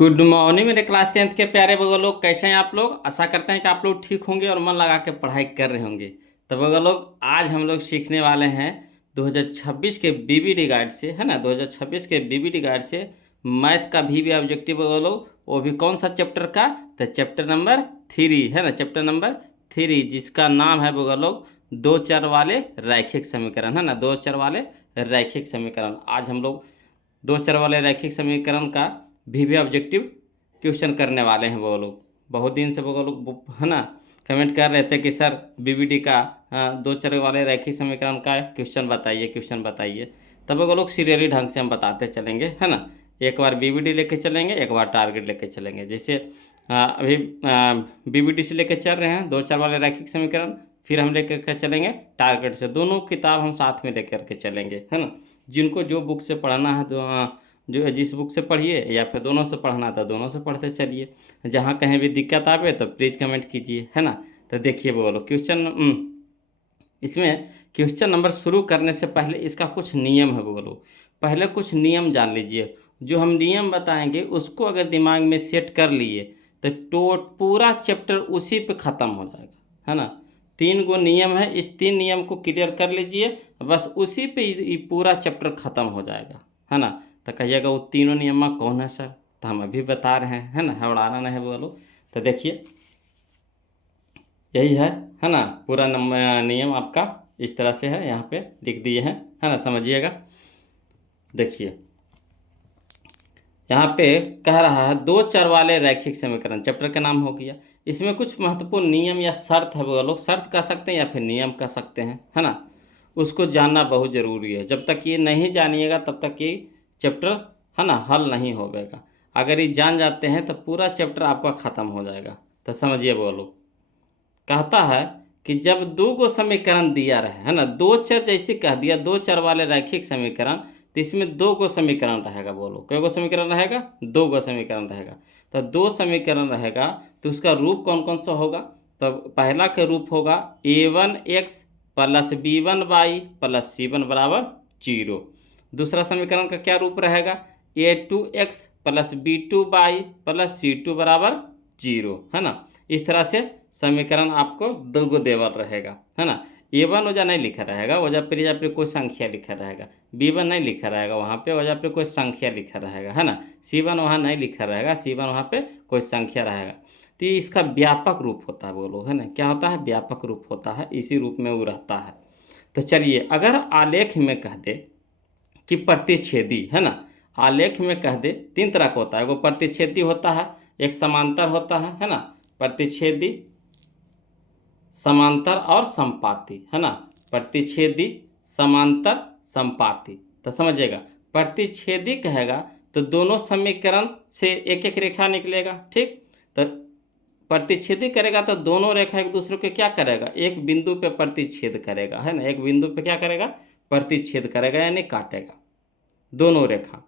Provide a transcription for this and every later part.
Good morning मेरे class 10th के प्यारे बगल लोग, कैसे हैं आप लोग। आशा करते हैं कि आप लोग ठीक होंगे और मन लगा के पढ़ाई कर रहे होंगे। तो बगल लोग, आज हम लोग सीखने वाले हैं 2026 के बीबीडी गाइड से, है ना। 2026 के बीबीडी गाइड से मैथ का भी ऑब्जेक्टिव बगल लोग, वो भी कौन सा चैप्टर का। तो चैप्टर नंबर 3, है ना, चैप्टर नंबर 3, जिसका नाम है बगल लोग दो चर वाले रैखिक समीकरण, है ना। दो चर वाले रैखिक समीकरण। आज हम लोग दो चर वाले रैखिक समीकरण का भी ऑब्जेक्टिव क्वेश्चन करने वाले हैं। वो लोग बहुत दिन से वो लोग, है ना, कमेंट कर रहे थे कि सर बीबीडी का दो चर वाले रैखिक समीकरण का क्वेश्चन बताइए, क्वेश्चन बताइए। तब वो लोग सीरियली ढंग से हम बताते चलेंगे, है ना। एक बार बीबीडी लेके चलेंगे, एक बार टारगेट लेके चलेंगे। जैसे अभी बीबीडी से लेके चल रहे हैं दो चर वाले रैखिक समीकरण, फिर हम लेकर के चलेंगे टारगेट से। दोनों किताब हम साथ में लेकर के चलेंगे, है ना। जिनको जो बुक से पढ़ना है, जो जिस बुक से पढ़िए, या फिर दोनों से पढ़ना था दोनों से पढ़ते चलिए। जहाँ कहीं भी दिक्कत आवे तो प्लीज़ कमेंट कीजिए, है ना। तो देखिए बोलो क्वेश्चन, इसमें क्वेश्चन नंबर शुरू करने से पहले इसका कुछ नियम है बोलो। पहले कुछ नियम जान लीजिए। जो हम नियम बताएंगे उसको अगर दिमाग में सेट कर लिए तो पूरा चैप्टर उसी पे ख़त्म हो जाएगा, है ना। 3 गो नियम है, इस 3 नियम को क्लियर कर लीजिए, बस उसी पे ये पूरा चैप्टर ख़त्म हो जाएगा, है ना। तो कहिएगा वो तीनों नियम कौन है सर, तो हम अभी बता रहे हैं, है ना, हवड़ाना नहीं बोलो। तो देखिए यही है ना। पूरा नियम आपका इस तरह से है, यहाँ पे लिख दिए हैं, है ना, समझिएगा। देखिए यहाँ पे कह रहा है दो चर वाले रैखिक समीकरण, चैप्टर का नाम हो गया। इसमें कुछ महत्वपूर्ण नियम या शर्त है, वो लोग शर्त कह सकते हैं या फिर नियम कह सकते हैं, है ना। उसको जानना बहुत ज़रूरी है। जब तक ये नहीं जानिएगा तब तक ये चैप्टर, है ना, हल नहीं होगा। अगर ये जान जाते हैं तो पूरा चैप्टर आपका ख़त्म हो जाएगा। तो समझिए वो लोग, कहता है कि जब दो गो समीकरण दिया रहे, है ना, दो चर जैसे कह दिया, दो चर वाले रैखिक समीकरण, तो इसमें दो गो समीकरण रहेगा। बोलो कई गो समीकरण रहेगा, दो गो समीकरण रहेगा। तो दो समीकरण रहेगा तो उसका रूप कौन कौन सा होगा। तो पहला का रूप होगा a1x plus b1y plus c1 बराबर 0। दूसरा समीकरण का क्या रूप रहेगा, a2x plus b2y plus c2 बराबर 0, है ना। इस तरह से समीकरण आपको दो गो देवल रहेगा, है ना। a1 वजह नहीं लिखा रहेगा, वजह पर कोई संख्या लिखा रहेगा। b1 नहीं लिखा रहेगा, वहाँ पे वजह पे कोई संख्या लिखा रहेगा, है ना। c1 वहाँ नहीं लिखा रहेगा, c1 वहाँ पे कोई संख्या रहेगा। तो ये इसका व्यापक रूप होता है, बोलो, है ना। क्या होता है, व्यापक रूप होता है, इसी रूप में वो रहता है। तो चलिए, अगर आलेख में कह दे कि प्रतिच्छेदी, है ना, आलेख में कह दे 3 तरह का होता है। वो प्रतिच्छेदी होता है, एक समांतर होता है ना। प्रतिच्छेदी, समांतर और संपाती, है ना। प्रतिच्छेदी, समांतर, संपाती। तो समझिएगा, प्रतिच्छेदी कहेगा तो दोनों समीकरण से एक एक रेखा निकलेगा, ठीक। तो प्रतिच्छेदी करेगा तो दोनों रेखा एक दूसरे को क्या करेगा, एक बिंदु पे प्रतिच्छेद करेगा, है ना। एक बिंदु पे क्या करेगा, प्रतिच्छेद करेगा, यानी काटेगा दोनों रेखा।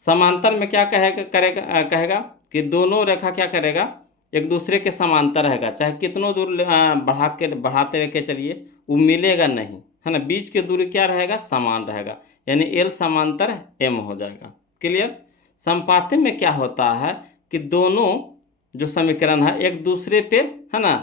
समांतर में क्या कहेगा कि दोनों रेखा क्या करेगा, एक दूसरे के समांतर रहेगा। चाहे कितनों दूर बढ़ाते रह के चलिए, वो मिलेगा नहीं, है ना। बीच की दूरी क्या रहेगा, समान रहेगा, यानी एल समांतर एम हो जाएगा। क्लियर। संपाती में क्या होता है कि दोनों जो समीकरण है एक दूसरे पे, है ना,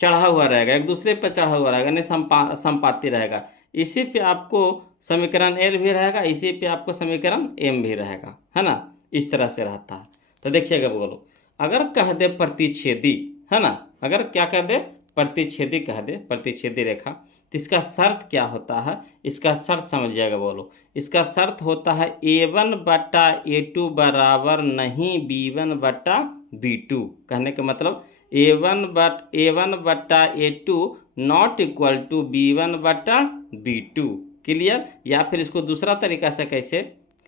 चढ़ा हुआ रहेगा, एक दूसरे पर चढ़ा हुआ रहेगा, यानी संपाती रहेगा। इसी पे आपको समीकरण एल भी रहेगा, इसी पे आपको समीकरण एम भी रहेगा, है ना। इस तरह से रहता है। तो देखिएगा बोलो, अगर कह दे प्रतिच्छेदी, है ना, अगर क्या कह दे, प्रतिच्छेदी कह दे, प्रतिच्छेदी रेखा, तो इसका शर्त क्या होता है, इसका शर्त समझिएगा। बोलो, इसका शर्त होता है a1 बटा a2 बराबर नहीं b1 बटा b2। कहने का मतलब a1 बटा a2 not equal to b1 बटा b2। क्लियर। या फिर इसको दूसरा तरीका से कैसे,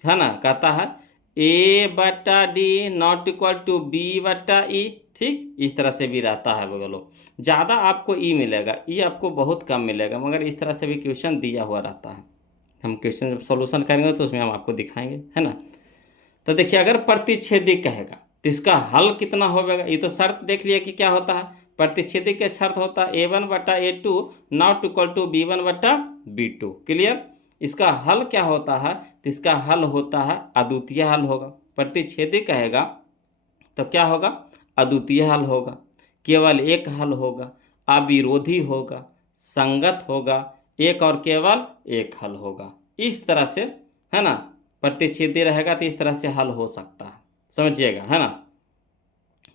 है ना, कहता है a बटा d not equal to b बटा ई, ठीक। इस तरह से भी रहता है बोलो। ज़्यादा आपको ई मिलेगा, ई आपको बहुत कम मिलेगा, मगर इस तरह से भी क्वेश्चन दिया हुआ रहता है। हम क्वेश्चन जब सॉल्यूशन करेंगे तो उसमें हम आपको दिखाएंगे, है ना। तो देखिए, अगर प्रतिच्छेदी कहेगा तो इसका हल कितना होगा। ये तो शर्त देख लिया कि क्या होता है, प्रतिच्छेदी के शर्त होता है a1 बटा a2 not equal to b1 बटा b2। क्लियर। इसका हल क्या होता है, तो इसका हल होता है अद्वितीय हल होगा। प्रतिच्छेदी कहेगा तो क्या होगा, अद्वितीय हल होगा, केवल एक हल होगा, अविरोधी होगा, संगत होगा, एक और केवल एक हल होगा। इस तरह से, है ना, प्रतिच्छेदी रहेगा तो इस तरह से हल हो सकता है, समझिएगा, है ना।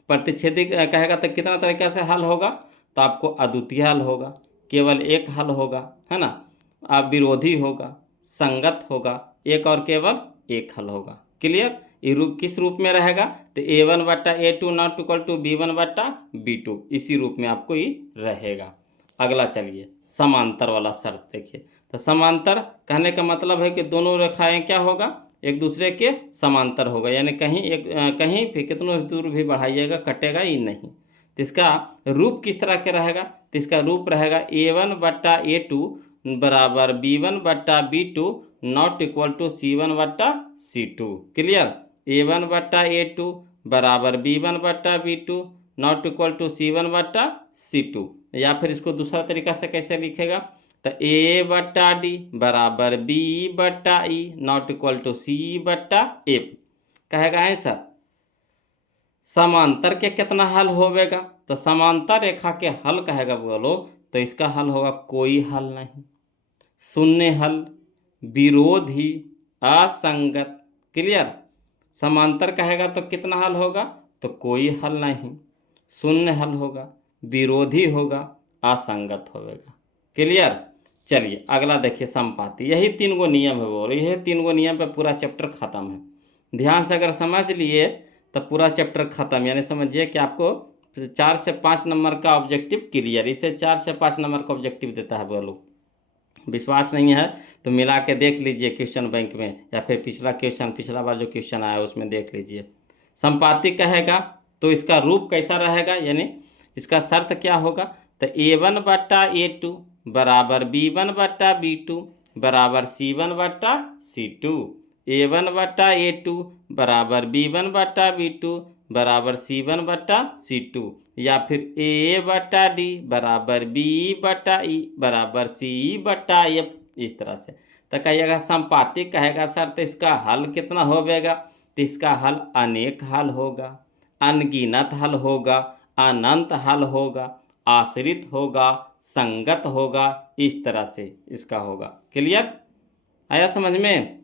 प्रतिच्छेदी कहेगा तो कितना तरीके से हल होगा, तो आपको अद्वितीय हल होगा, केवल एक हल होगा, है ना, अविरोधी होगा, संगत होगा, एक और केवल एक हल होगा। क्लियर। ये रूप किस रूप में रहेगा, तो A1/A2 not equal to B1/B2, इसी रूप में आपको ये रहेगा। अगला चलिए समांतर वाला शर्त देखिए। तो समांतर कहने का मतलब है कि दोनों रेखाएं क्या होगा, एक दूसरे के समांतर होगा, यानी कहीं भी कितनों दूर भी बढ़ाइएगा कटेगा ही नहीं। तो इसका रूप किस तरह के रहेगा, तो इसका रूप रहेगा A1/A2 बराबर B1/B2 not equal to C1/C2। Clear. A1/A2 बराबर B1/B2 not equal to C1/C2। या फिर इसको दूसरा तरीका से कैसे लिखेगा, तो A/D बराबर B/E not equal to C/F कहेगा है सर। समांतर के कितना हल होवेगा, तो समांतर रेखा के हल कहेगा बोलो, तो इसका हल होगा कोई हल नहीं, शून्य हल, विरोधी, असंगत। क्लियर। समांतर कहेगा तो कितना हल होगा, तो कोई हल नहीं, शून्य हल होगा, विरोधी होगा, असंगत होगा। क्लियर। चलिए अगला देखिए संपाती। यही 3 गो नियम है बोलो, यही 3 गो नियम पे पूरा चैप्टर खत्म है। ध्यान से अगर समझ लिए तो पूरा चैप्टर खत्म, यानी समझिए कि आपको 4 से 5 नंबर का ऑब्जेक्टिव क्लियर, इसे 4 से 5 नंबर का ऑब्जेक्टिव देता है बोलो। विश्वास नहीं है तो मिला के देख लीजिए क्वेश्चन बैंक में, या फिर पिछला बार जो क्वेश्चन आया उसमें देख लीजिए। संपाती कहेगा तो इसका रूप कैसा रहेगा, यानी इसका शर्त क्या होगा, तो A1/A2 बराबर B1/B2 बराबर C1/C2। A1/A2 बराबर B1/B2 बराबर C1/C2, या फिर A/D बराबर B/E बराबर C/F, इस तरह से। तो कहिएगा संपाती कहेगा सर तो इसका हल कितना होगा, तो इसका हल अनेक हल होगा, अनगिनत हल होगा, अनंत हल होगा, आश्रित होगा, संगत होगा, इस तरह से इसका होगा। क्लियर। आया समझ में।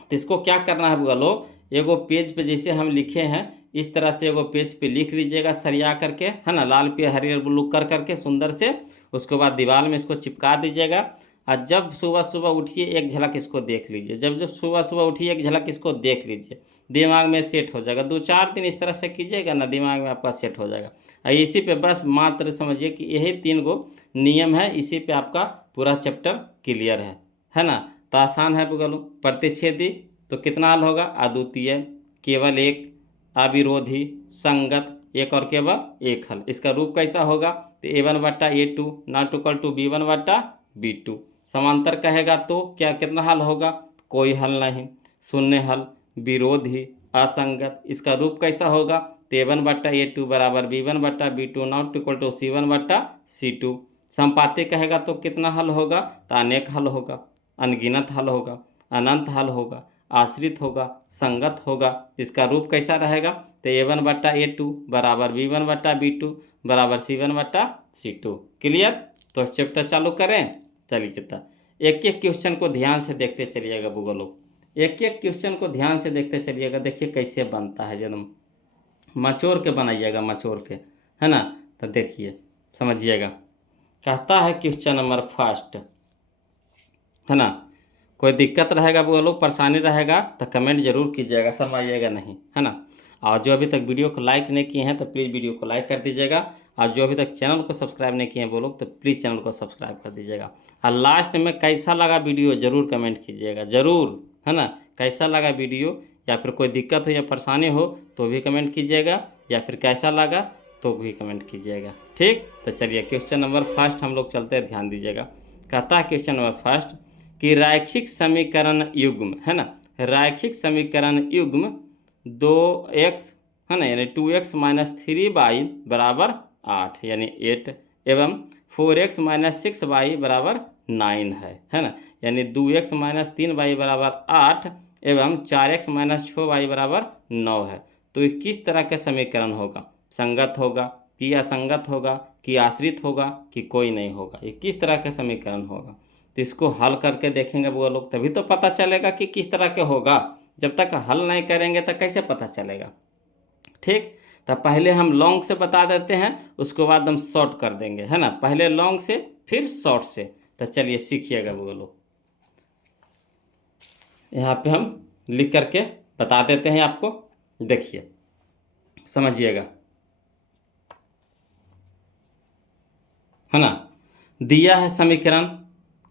तो इसको क्या करना है बोलो, एगो पेज पे जैसे हम लिखे हैं इस तरह से एगो पेज पे लिख लीजिएगा सरिया करके, है ना, लाल पे हरियर ब्लू कर करके सुंदर से। उसके बाद दीवार में इसको चिपका दीजिएगा, और जब सुबह सुबह उठिए एक झलक इसको देख लीजिए, जब सुबह सुबह उठिए एक झलक इसको देख लीजिए, दिमाग में सेट हो जाएगा। 2-4 दिन इस तरह से कीजिएगा ना, दिमाग में आपका सेट हो जाएगा। और इसी पे बस मात्र समझिए कि यही 3 गो नियम है, इसी पे आपका पूरा चैप्टर क्लियर है ना। तो आसान है बोलो। प्रतिच्छेदी तो कितना हल होगा, अद्वितीय, केवल एक, अविरोधी, संगत, एक और केवल एक हल। इसका रूप कैसा होगा, तो A1/A2 not equal to B1/B2। समांतर कहेगा तो क्या कितना हल होगा, कोई हल नहीं, शून्य हल, विरोधी, असंगत। इसका रूप कैसा होगा, तो A1/A2 बराबर B1/B2 not equal to C1/C2। संपाती कहेगा तो कितना हल होगा, तो अनेक हल होगा, अनगिनत हल होगा, अनंत हल होगा, आश्रित होगा, संगत होगा। इसका रूप कैसा रहेगा, तो A1/A2 बराबर B1/B2 बराबर C1/C2। क्लियर। तो चैप्टर चालू करें। चलिए तो एक एक क्वेश्चन को ध्यान से देखते चलिएगा बुआ लोग, एक एक क्वेश्चन को ध्यान से देखते चलिएगा। देखिए कैसे बनता है, जन्म मचोर के बनाइएगा, मचोर के, है ना। तो देखिए समझिएगा। कहता है क्वेश्चन नंबर फर्स्ट, है ना। कोई दिक्कत रहेगा वो लोग, परेशानी रहेगा तो कमेंट जरूर कीजिएगा, समझिएगा नहीं, है ना। और जो अभी तक वीडियो को लाइक नहीं किए हैं तो प्लीज़ वीडियो को लाइक कर दीजिएगा, और जो अभी तक चैनल को सब्सक्राइब नहीं किए हैं वो लोग तो प्लीज़ चैनल को सब्सक्राइब कर दीजिएगा। और लास्ट में कैसा लगा वीडियो ज़रूर कमेंट कीजिएगा, ज़रूर, है ना। कैसा लगा वीडियो, या फिर कोई दिक्कत हो या परेशानी हो तो भी कमेंट कीजिएगा, या फिर कैसा लगा तो भी कमेंट कीजिएगा। ठीक। तो चलिए क्वेश्चन नंबर फर्स्ट हम लोग चलते हैं, ध्यान दीजिएगा। कहता है क्वेश्चन नंबर फर्स्ट कि रैखिक समीकरण युग्म, है ना, रैखिक समीकरण युग्म 2x, है ना, यानी 2x - 3y बराबर 8, यानी 8, एवं 4x - 6y बराबर 9 है ना, यानी 2x - 3y बराबर 8 एवं 4x माइनस 6y बराबर 9 है, तो ये किस तरह का समीकरण होगा? संगत होगा कि असंगत होगा कि आश्रित होगा कि कोई नहीं होगा? ये किस तरह का समीकरण होगा? तो इसको हल करके देखेंगे वो लोग, तभी तो पता चलेगा कि किस तरह के होगा। जब तक हल नहीं करेंगे तो कैसे पता चलेगा? ठीक, तो पहले हम लॉन्ग से बता देते हैं, उसके बाद हम शॉर्ट कर देंगे, है ना। पहले लॉन्ग से फिर शॉर्ट से। तो चलिए सीखिएगा वो लोग। यहाँ पे हम लिख करके बता देते हैं आपको, देखिए समझिएगा, है ना। दिया है समीकरण,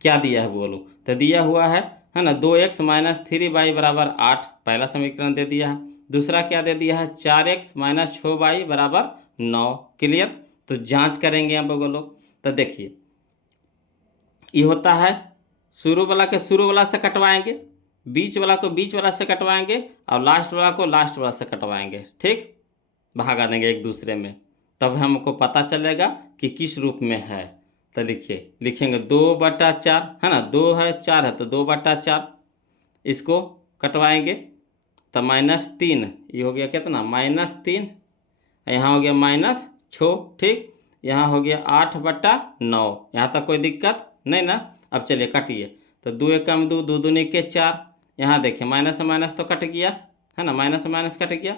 क्या दिया है बोलो? तो दिया हुआ है ना, 2x माइनस 3y बराबर 8, पहला समीकरण दे दिया है। दूसरा क्या दे दिया है? 4x माइनस 6y बराबर 9। क्लियर? तो जांच करेंगे हम बोलो। तो देखिए ये होता है, शुरू वाला के शुरू वाला से कटवाएंगे, बीच वाला को बीच वाला से कटवाएंगे और लास्ट वाला को लास्ट वाला से कटवाएंगे। ठीक, भागा देंगे एक दूसरे में, तब हमको पता चलेगा कि किस रूप में है। तो लिखिए, लिखेंगे 2/4, है ना, 2 है 4 है तो 2/4, इसको कटवाएंगे तो -3, ये हो गया कितना? -3, यहाँ हो गया -6। ठीक, यहाँ हो गया 8/9, यहाँ तक कोई दिक्कत नहीं ना। अब चलिए काटिए, तो 2 एकम 2, 2 दूनी के 4, यहाँ देखिए माइनस से माइनस तो कट गया, है ना, माइनस से माइनस कट गया।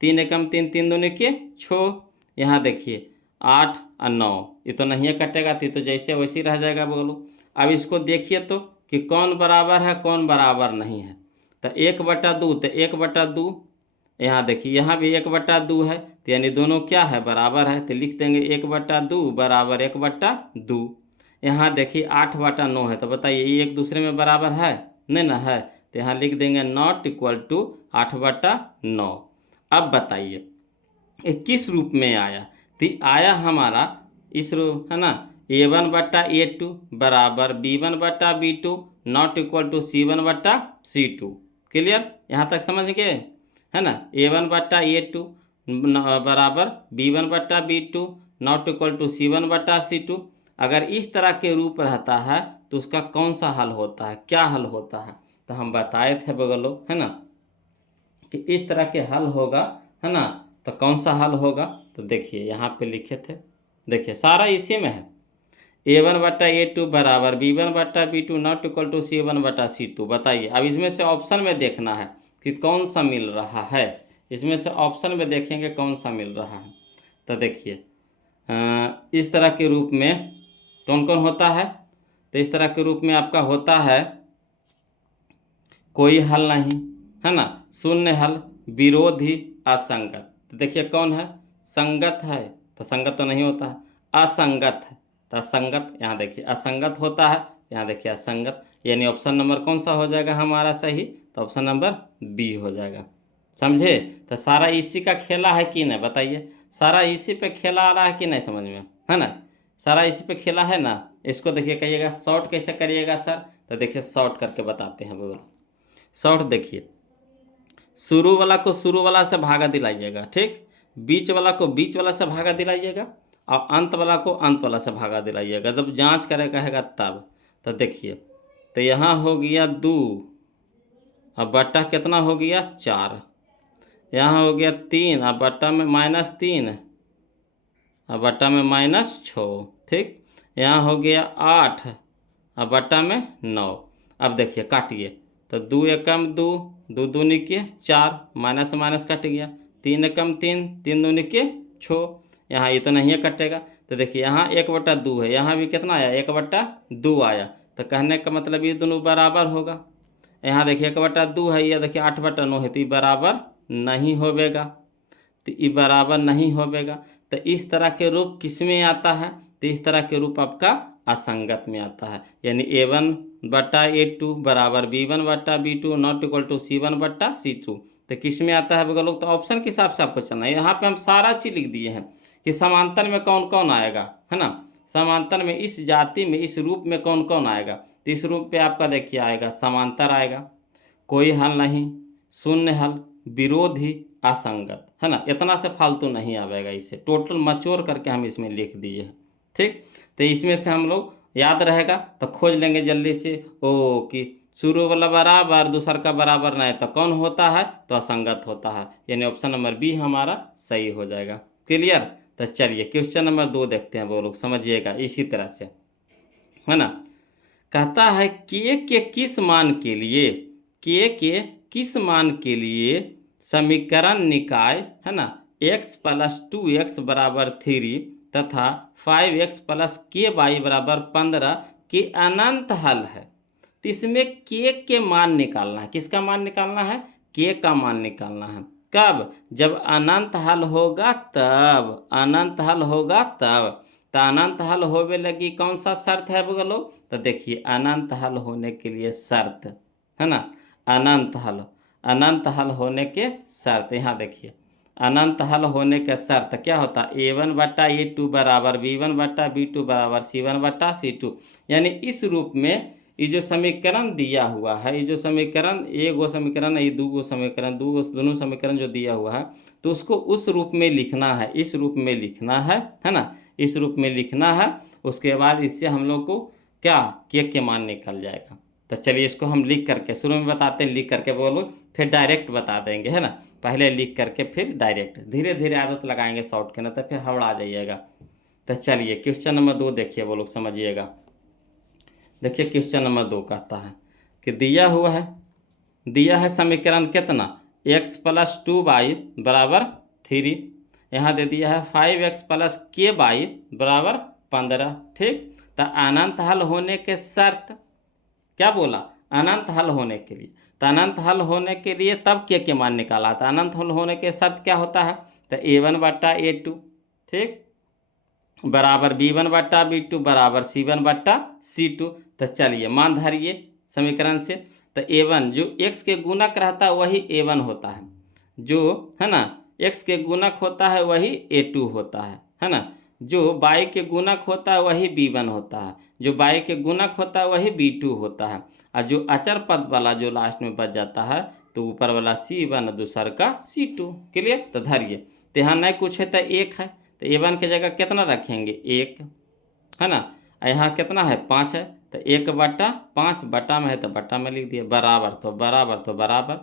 3 एकम 3, 3 दूनी के 6, यहाँ देखिए 8 और 9, ये तो नहीं कटेगा, तो ये तो जैसे वैसे रह जाएगा बोलो। अब इसको देखिए तो कि कौन बराबर है कौन बराबर नहीं है। तो 1/2, तो 1/2, यहाँ देखिए यहाँ भी 1/2 है, तो यानी दोनों क्या है? बराबर है। तो लिख देंगे 1/2 बराबर 1/2। यहाँ देखिए 8/9 है, तो बताइए ये एक दूसरे में बराबर है? नहीं ना है, तो यहाँ लिख देंगे नॉट इक्वल टू 8/9। अब बताइए ये किस रूप में आया? तो आया हमारा इस रूप, है ना, A1/A2 बराबर B1/B2 not equal to C1/C2। Clear? यहाँ तक समझ गए, है ना। A1/A2 बराबर B1/B2 not equal to C1/C2। अगर इस तरह के रूप रहता है तो उसका कौन सा हल होता है, क्या हल होता है? तो हम बताए थे बगलो, है ना, कि इस तरह के हल होगा, है ना। तो कौन सा हल होगा? तो देखिए यहाँ पे लिखे थे, देखिए सारा इसी में है। A1/A2 बराबर B1/B2 not equal to C1/C2। बताइए, अब इसमें से ऑप्शन में देखना है कि कौन सा मिल रहा है। इसमें से ऑप्शन में देखेंगे कौन सा मिल रहा है। तो देखिए इस तरह के रूप में कौन कौन होता है? तो इस तरह के रूप में आपका होता है कोई हल नहीं, है ना, शून्य हल, विरोधी, असंगत। तो देखिए कौन है? संगत है, तो संगत तो नहीं होता है। असंगत है तो असंगत, यहाँ देखिए असंगत होता है, यहाँ देखिए असंगत, यानी ऑप्शन नंबर कौन सा हो जाएगा हमारा सही? तो ऑप्शन नंबर बी हो जाएगा। समझे? तो सारा इसी का खेला है कि नहीं? बताइए, सारा इसी पे खेला आ रहा है कि नहीं समझ में, है ना। सारा इसी पे खेला है ना। इसको देखिए, कहिएगा शॉर्ट कैसे करिएगा सर? तो देखिए शॉर्ट करके बताते हैं बोलो। शॉर्ट देखिए, शुरू वाला को शुरू वाला से भागा दिलाइएगा, ठीक, बीच वाला को बीच वाला से भागा दिलाइएगा और अंत वाला को अंत वाला से भागा दिलाइएगा। जब जांच करे कहेगा तब। तो देखिए, तो यहाँ हो गया 2 और बट्टा कितना हो गया? 4। यहाँ हो गया 3 और बट्टा में -3 और बट्टा में -6। ठीक, यहाँ हो गया 8 और बट्टा में 9। अब देखिए काटिए, तो 2 एकम 2, 2 दूनी के 4, माइनस माइनस कट गया। 3 एकम 3, 3 दूनी के 6, यहाँ ये तो नहीं है कटेगा। तो देखिए यहाँ 1/2 है, यहाँ भी कितना आया? 1/2 आया। तो कहने का मतलब ये दोनों बराबर होगा। यहाँ देखिए 1/2 है, ये देखिए 8/9 है, तो ये बराबर नहीं होवेगा। तो ये बराबर नहीं होवेगा। तो इस तरह के रूप किस में आता है? तो इस तरह के रूप आपका असंगत में आता है, यानी A1/A2 बराबर B1/B2 not equal to C1/C2। तो किस में आता है बगल? तो ऑप्शन के हिसाब से आपको चलना है। यहाँ पे हम सारा चीज लिख दिए हैं कि समांतर में कौन कौन आएगा, है ना। समांतर में इस जाति में इस रूप में कौन कौन आएगा? तो इस रूप पे आपका देखिए आएगा समांतर आएगा, कोई हल नहीं, शून्य हल, विरोधी, असंगत, है ना। इतना से फालतू नहीं आवेगा, इसे टोटल मचोर करके हम इसमें लिख दिए हैं। ठीक, तो इसमें से हम लोग याद रहेगा तो खोज लेंगे जल्दी से। ओ कि शुरू वाला बराबर दूसर का बराबर नहीं तो कौन होता है, तो असंगत होता है, यानी ऑप्शन नंबर बी हमारा सही हो जाएगा। क्लियर। तो चलिए क्वेश्चन नंबर 2 देखते हैं, वो लोग समझिएगा इसी तरह से, है ना। कहता है के किस मान के लिए, के किस मान के लिए समीकरण निकाय, है ना, x + 2x = 3 तथा 5x + ky = 15 के अनंत हल है। तो इसमें के मान निकालना है। किसका मान निकालना है, के का मान निकालना है। कब, जब अनंत हल होगा तब, अनंत हल होगा तब। तो अनंत हल होवे लगी कौन सा शर्त है बोलो, तो देखिए अनंत हल होने के लिए शर्त, है ना, अनंत हल, अनंत हल होने के शर्त, यहाँ देखिए अनंत हल होने के शर्त क्या होता है, a1/a2 = b1/b2 = c1/c2। यानी इस रूप में ये जो समीकरण दिया हुआ है, ये जो समीकरण एगो समीकरण, ये दूगो समीकरण, दोनों समीकरण जो दिया हुआ है, तो उसको उस रूप में लिखना है, इस रूप में लिखना है ना, इस रूप में लिखना है। उसके बाद इससे हम लोग को क्या के मान निकल जाएगा। तो चलिए इसको हम लिख करके शुरू में बताते हैं, लिख करके बोलो, फिर डायरेक्ट बता देंगे, है ना। पहले लिख करके फिर डायरेक्ट, धीरे धीरे आदत लगाएंगे शॉर्ट के, ना तो फिर हवड़ा जाइएगा। तो चलिए क्वेश्चन नंबर 2 देखिए, वो लोग समझिएगा। देखिए क्वेश्चन नंबर 2 कहता है कि दिया है समीकरण कितना, x + 2y = 3, यहाँ दे दिया है 5x + ky = 15। ठीक। तो अनंत हल होने के शर्त क्या बोला, अनंत हल होने के लिए, तो अनंत हल होने के लिए तब के मान निकाला था। अनंत हल होने के शर्त क्या होता है, तो a1/a2 ठीक बराबर b1/b2 = c1/c2। तो चलिए मान धरिए समीकरण से, तो a1 जो x के गुणक रहता है वही a1 होता है, जो है ना x के गुणक होता है वही a2 होता है ना, जो y के गुणक होता है वही b1 होता है, जो y के गुणक होता है वही b2 होता है, और जो अचर पद वाला जो लास्ट में बच जाता है तो ऊपर वाला c1 दूसर का c2। क्लियर। तो धरिए, तो यहाँ नहीं कुछ है तो 1 है, तो a1 की जगह कितना रखेंगे 1, है ना, यहाँ कितना है 5 है, तो 1/5 बटा में है तो बटा में लिख दिए, बराबर तो बराबर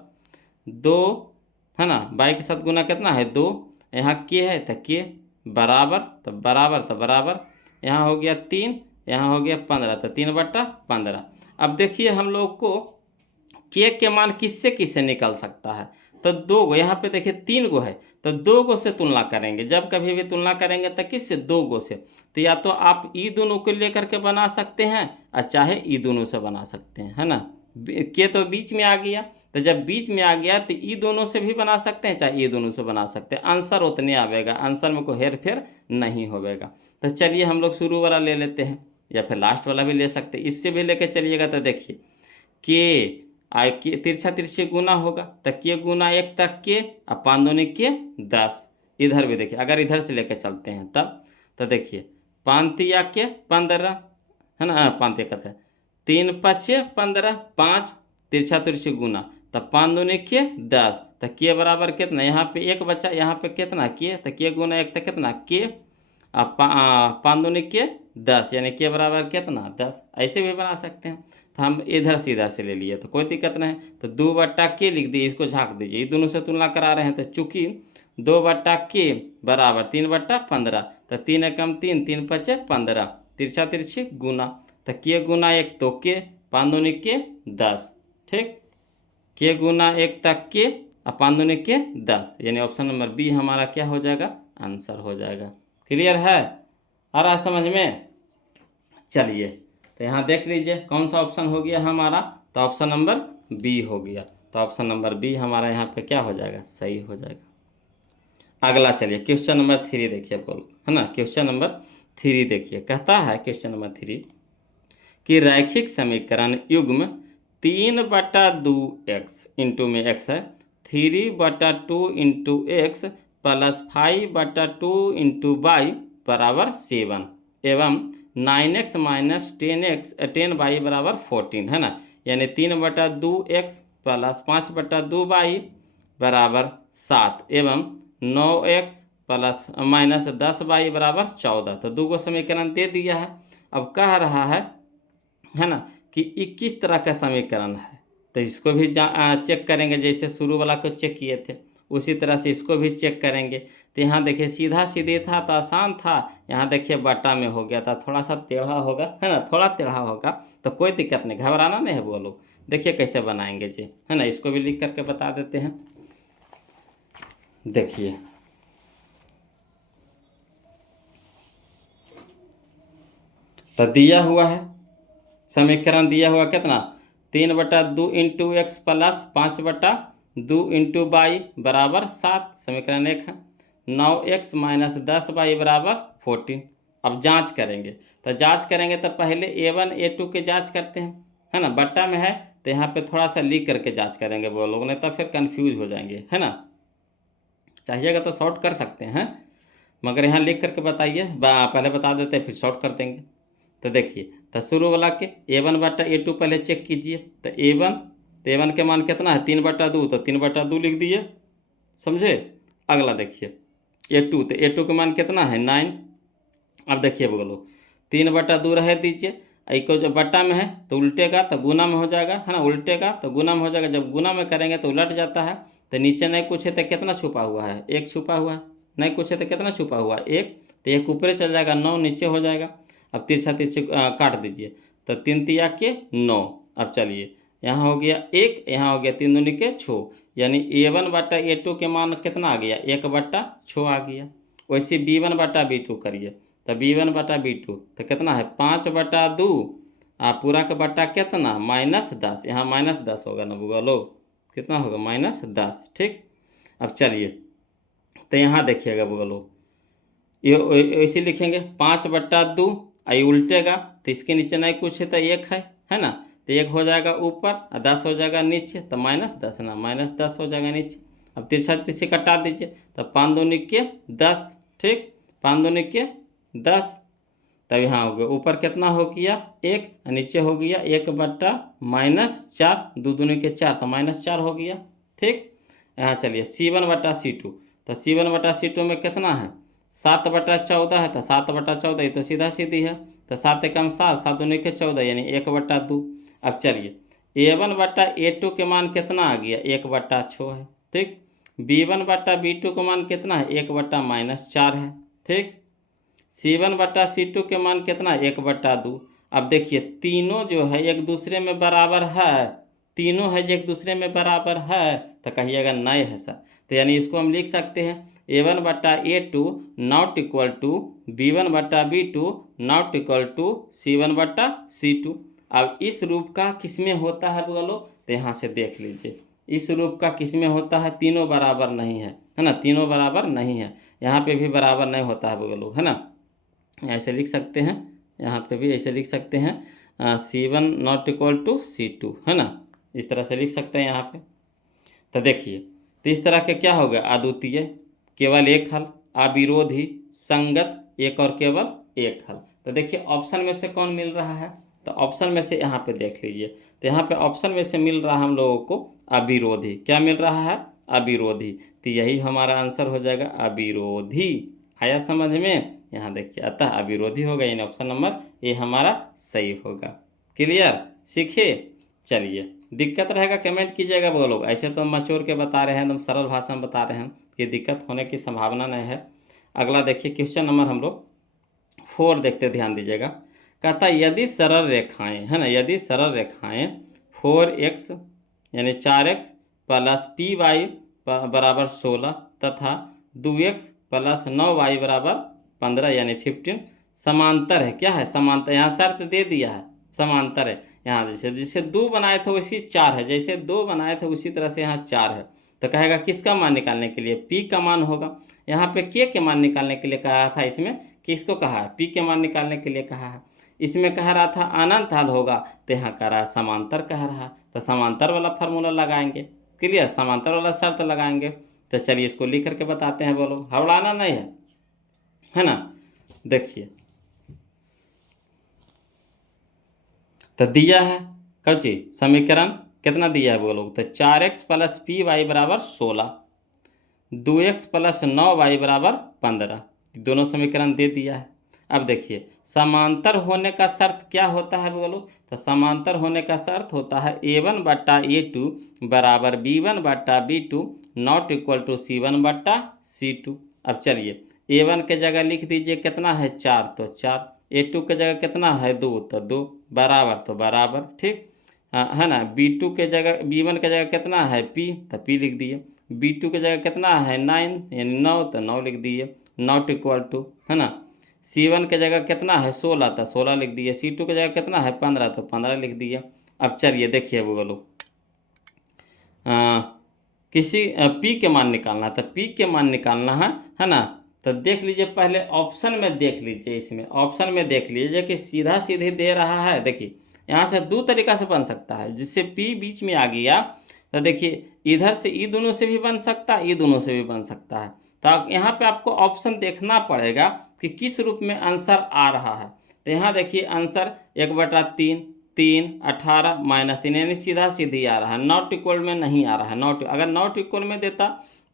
2, है ना, बाई के साथ गुना कितना है 2, यहाँ के है तो के बराबर, यहाँ हो गया 3, यहाँ हो गया 15, तो 3/15। अब देखिए हम लोग को के मान किससे किससे निकल सकता है, तो 2 गो, यहाँ पे देखिए 3 गो है, तो 2 गो से तुलना करेंगे, जब कभी भी तुलना करेंगे तो किससे, 2 गो से। तो या तो आप ई दोनों को लेकर के बना सकते हैं और चाहे ई दोनों से बना सकते हैं, है ना। के तो बीच में आ गया, तो जब बीच में आ गया तो ई दोनों से भी बना सकते हैं, चाहे ये दोनों से बना सकते हैं, आंसर उतने आवेगा, आंसर में कोई हेर फेर नहीं होगा। तो चलिए हम लोग शुरू वाला ले लेते हैं या फिर लास्ट वाला भी ले सकते हैं, इससे भी लेके चलिएगा। तो देखिए के के तिरछा तिरछे गुना होगा, तो के गुना 1 तक के, और 5 दूनी के 10। इधर भी देखिए अगर इधर से लेके चलते हैं तब, तो देखिए 5 तिया के 15, है ना, 5 कहते हैं 3 5 15, 5 तिरछा तिरछे गुना, तब 5 दूनी के 10, तो के बराबर कितना, यहाँ पे 1 बचा, यहाँ पे कितना के, तो के गुना 1 तक कितना के, 5 दूनी के 10, यानी के बराबर कितना 10। ऐसे भी बना सकते हैं, तो हम इधर से इधर से ले लिए तो कोई दिक्कत नहीं, तो 2/के लिख दिए, इसको झाँक दीजिए, ये दोनों से तुलना करा रहे हैं, तो चूँकि 2/के बराबर 3/15, तो 3 एकम 3, 3 5 15, तिरछा तिरछे गुना, तो के गुना 1 तो के, 5 दूनी के 10, ठीक, के गुना 1 तक के, और 5 दूनी के 10, यानी ऑप्शन नंबर बी हमारा क्या हो जाएगा, आंसर हो जाएगा। क्लियर है, आ रहा है समझ में। चलिए तो यहाँ देख लीजिए कौन सा ऑप्शन हो गया हमारा, तो ऑप्शन नंबर बी हो गया, तो ऑप्शन नंबर बी हमारा यहाँ पे क्या हो जाएगा, सही हो जाएगा। अगला चलिए क्वेश्चन नंबर 3 देखिए, बोलो, है ना, क्वेश्चन नंबर 3 देखिए, कहता है क्वेश्चन नंबर 3 कि रैखिक समीकरण युग्म 3/2x इंटू में x है, 3/2 इंटू x + 5/2 इंटू y = 7 एवं 9x - 10y = 14, है ना, यानी 3/2x + 5/2y = 7 एवं 9x + -10y = 14। तो 2 समीकरण दे दिया है। अब कह रहा है ना, कि 21 तरह का समीकरण है, तो इसको भी चेक करेंगे, जैसे शुरू वाला को चेक किए थे उसी तरह से इसको भी चेक करेंगे। तो यहाँ देखिए सीधा सीधे था तो आसान था, यहाँ देखिए बटा में हो गया था, थोड़ा सा टेढ़ा होगा, है ना, थोड़ा टेढ़ा होगा तो कोई दिक्कत नहीं, घबराना नहीं है वो लोग। देखिए कैसे बनाएंगे जी, है ना, इसको भी लिख करके बता देते हैं। देखिए तो दिया हुआ है समीकरण, दिया हुआ कितना, 3/2 into x plus 5/2 into y बराबर 7, समीकरण 1 है। 9x माइनस 10y बराबर 14। अब जांच करेंगे, तो जांच करेंगे तो पहले a1 a2 के जांच करते हैं, है ना, बट्टा में है तो यहाँ पे थोड़ा सा लिख करके जांच करेंगे वो लोग, नहीं तो फिर कंफ्यूज हो जाएंगे, है ना। चाहिएगा तो शॉर्ट कर सकते हैं, मगर यहाँ लिख करके बताइए, पहले बता देते हैं फिर शॉर्ट कर देंगे। तो देखिए, तो शुरू वाला के a1/a2 पहले चेक कीजिए, तो a1 के मान कितना है, 3/2, तो 3/2 लिख दिए, समझे। अगला देखिए a2, तो a2 के मान कितना है 9। अब देखिए बोलो 3/2 रह दीजिए, एक जो बट्टा में है तो उल्टेगा तो गुना में हो जाएगा, है ना, उल्टेगा तो गुना में हो जाएगा, जब गुना में करेंगे तो उलट जाता है। तो नीचे नहीं कुछ है तो कितना छुपा हुआ है, 1 छुपा हुआ है, नहीं कुछ है तो कितना छुपा हुआ है 1, तो 1 ऊपर चल जाएगा, 9 नीचे हो जाएगा। अब तिरछा तिरछे काट दीजिए, तो 3 तिया के 9। अब चलिए यहाँ हो गया 1, यहाँ हो गया 3 दूनी के 6, यानी a1/a2 के मान कितना आ गया, 1/6 आ गया। वैसे b1/b2 करिए, तो b1/b2 तो कितना है 5/2, पूरा का बट्टा कितना -10, यहाँ -10 होगा ना बुआ लोग, कितना होगा -10, ठीक। अब चलिए तो यहाँ देखिएगा बुआ लोग, ये ऐसे लिखेंगे 5/2, आई उल्टेगा तो इसके नीचे नहीं कुछ है तो 1 है ना, तो 1 हो जाएगा ऊपर और 10 हो जाएगा नीचे, तो -10 ना, -10 हो जाएगा नीचे। अब तिरछा तिरछी कटा दीजिए, तो 5 दूनी के 10, ठीक, 5 दूनी के 10, तब यहाँ हो गया ऊपर कितना हो गया 1, नीचे हो गया 1/-4, 2 दूनी के 4, तो -4 हो गया, ठीक। यहाँ चलिए C1/C2, तो C1/C2 में कितना है 7/14 है, तो 7/14 ये तो सीधा सीधी है, तो 7 एकम 7, 7 दूनी के 14, यानी 1/2। अब चलिए a1/a2 के मान कितना आ गया 1/6 है, ठीक। b1/b2 का मान कितना है 1/-4 है, ठीक। C1/C2 के मान कितना है 1/2। अब देखिए तीनों जो है एक दूसरे में बराबर है, तीनों है जो एक दूसरे में बराबर है, तो कहिएगा नहीं है सर, तो यानी इसको हम लिख सकते हैं a1/a2 not equal to b1/b2 not equal to C1/C2। अब इस रूप का किसमें होता है बोलो, तो यहाँ से देख लीजिए इस रूप का किसमें होता है, तीनों बराबर नहीं है ना, तीनों बराबर नहीं है, यहाँ पे भी बराबर नहीं होता है बोलो, है ना। ऐसे लिख सकते हैं, यहाँ पे भी ऐसे लिख सकते हैं C1 not equal to C2, है ना, इस तरह से लिख सकते हैं यहाँ पे। तो देखिए तो इस तरह के क्या होगा, अद्वितीय केवल एक हल, अविरोधी संगत एक और केवल एक हल। तो देखिए ऑप्शन में से कौन मिल रहा है, तो ऑप्शन में से यहाँ पे देख लीजिए, तो यहाँ पे ऑप्शन में से मिल रहा है हम लोगों को अविरोधी, क्या मिल रहा है अविरोधी, तो यही हमारा आंसर हो जाएगा अविरोधी। आया समझ में, यहाँ देखिए अतः अविरोधी होगा, यानी ऑप्शन नंबर ए हमारा सही होगा। क्लियर, सीखिए। चलिए दिक्कत रहेगा कमेंट कीजिएगा वो लोग, ऐसे तो हम मचोर के बता रहे हैं, एकदम सरल भाषा में बता रहे हैं कि दिक्कत होने की संभावना नहीं है। अगला देखिए क्वेश्चन नंबर हम लोग 4 देखते, ध्यान दीजिएगा। कहता यदि सरल रेखाएं, है ना, यदि सरल रेखाएं 4x यानी 4x प्लस py बराबर 16 तथा 2x प्लस 9y बराबर 15 यानी 15 समांतर है, क्या है समांतर, यहाँ शर्त दे दिया है समांतर है। यहाँ जैसे 2 बनाए थे वैसी 4 है, जैसे 2 बनाए थे उसी तरह से यहाँ 4 है, तो कहेगा किसका मान निकालने के लिए, p का मान होगा। यहाँ पे k के मान निकालने के लिए कहा था, इसमें किसको कहा है, p के मान निकालने के लिए कहा है। इसमें कह रहा था अनंत हल होगा, तो यहाँ कह रहा है समांतर कह रहा है, तो समांतर वाला फार्मूला लगाएंगे। क्लियर, समांतर वाला शर्त लगाएंगे। तो चलिए इसको लिख करके बताते हैं, बोलो हवड़ाना नहीं है ना। देखिए तो दिया है कौची समीकरण कितना दिया है बोलो, तो 4x प्लस py बराबर 16, 2x प्लस 9y बराबर 15, दोनों समीकरण दे दिया है। अब देखिए समांतर होने का शर्त क्या होता है बोलो, तो समांतर होने का शर्त होता है A1 बट्टा A2 बराबर B1 बट्टा B2 not equal to C1 बट्टा C2। अब चलिए A1 के जगह लिख दीजिए कितना है 4 तो 4, A2 के जगह कितना है 2 तो 2, बराबर तो बराबर, ठीक है ना। B2 के जगह B1 के जगह कितना है P तो P लिख दिए, B2 के जगह कितना है 9 यानी 9 तो 9 लिख दिए, नॉट इक्वल टू, है ना। C1 के जगह कितना है 16 तो 16 लिख दिए, C2 के जगह कितना है 15 तो 15 लिख दिए। अब चलिए देखिए बोलो किसी P के मान निकालना, तो P के मान निकालना है ना। तो देख लीजिए पहले ऑप्शन में देख लीजिए, इसमें ऑप्शन में देख लीजिए कि सीधा सीधे दे रहा है। देखिए यहाँ से दो तरीका से बन सकता है, जिससे P बीच में आ गया तो देखिए इधर से ई दोनों से भी बन सकता है, ई दोनों से भी बन सकता है। तो यहाँ पे आपको ऑप्शन देखना पड़ेगा कि किस रूप में आंसर आ रहा है। तो यहाँ देखिए आंसर 1/3 3 18 -3 यानी सीधा सीधी आ रहा है, नॉट इक्वल में नहीं आ रहा है। अगर नॉट इक्वल में देता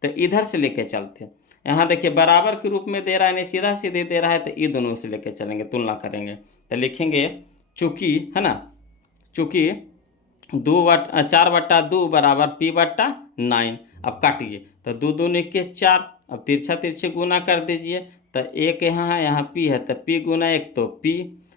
तो इधर से लेके चलते। यहाँ देखिए बराबर के रूप में दे रहा है, नहीं सीधा सीधे दे रहा है, तो ये दोनों से लेके चलेंगे, तुलना करेंगे। तो लिखेंगे चूँकि, है ना, चूँकि 4/2 बराबर P/9। अब काटिए तो 2 दूनी के 4, अब तिरछा तिरछे गुना कर दीजिए, तो एक यहाँ है, यहाँ P है, तो P गुना 1 तो P,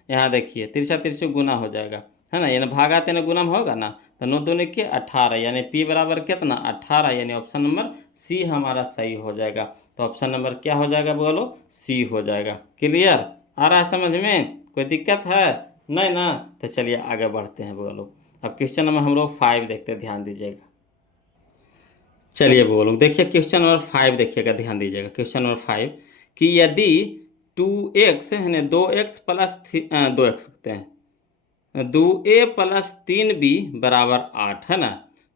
यहाँ देखिए तिरछा तिरछे गुना हो जाएगा, है ना, यानी भागा तेना गुना में होगा ना, तो 9 दूनी के 18 यानी P बराबर कितना 18, यानी ऑप्शन नंबर सी हमारा सही हो जाएगा। तो ऑप्शन नंबर क्या हो जाएगा बोलो, सी हो जाएगा। क्लियर आ रहा है समझ में, कोई दिक्कत है नहीं ना। तो चलिए आगे बढ़ते हैं बोलो। अब क्वेश्चन नंबर हम लोग 5 देखते हैं, ध्यान दीजिएगा। चलिए बोलो देखिए क्वेश्चन नंबर 5 देखिएगा, ध्यान दीजिएगा। क्वेश्चन नंबर 5 कि यदि 2x यानी 2x प्लस 2x कहते हैं 2a प्लस 3b बराबर 8, है ना।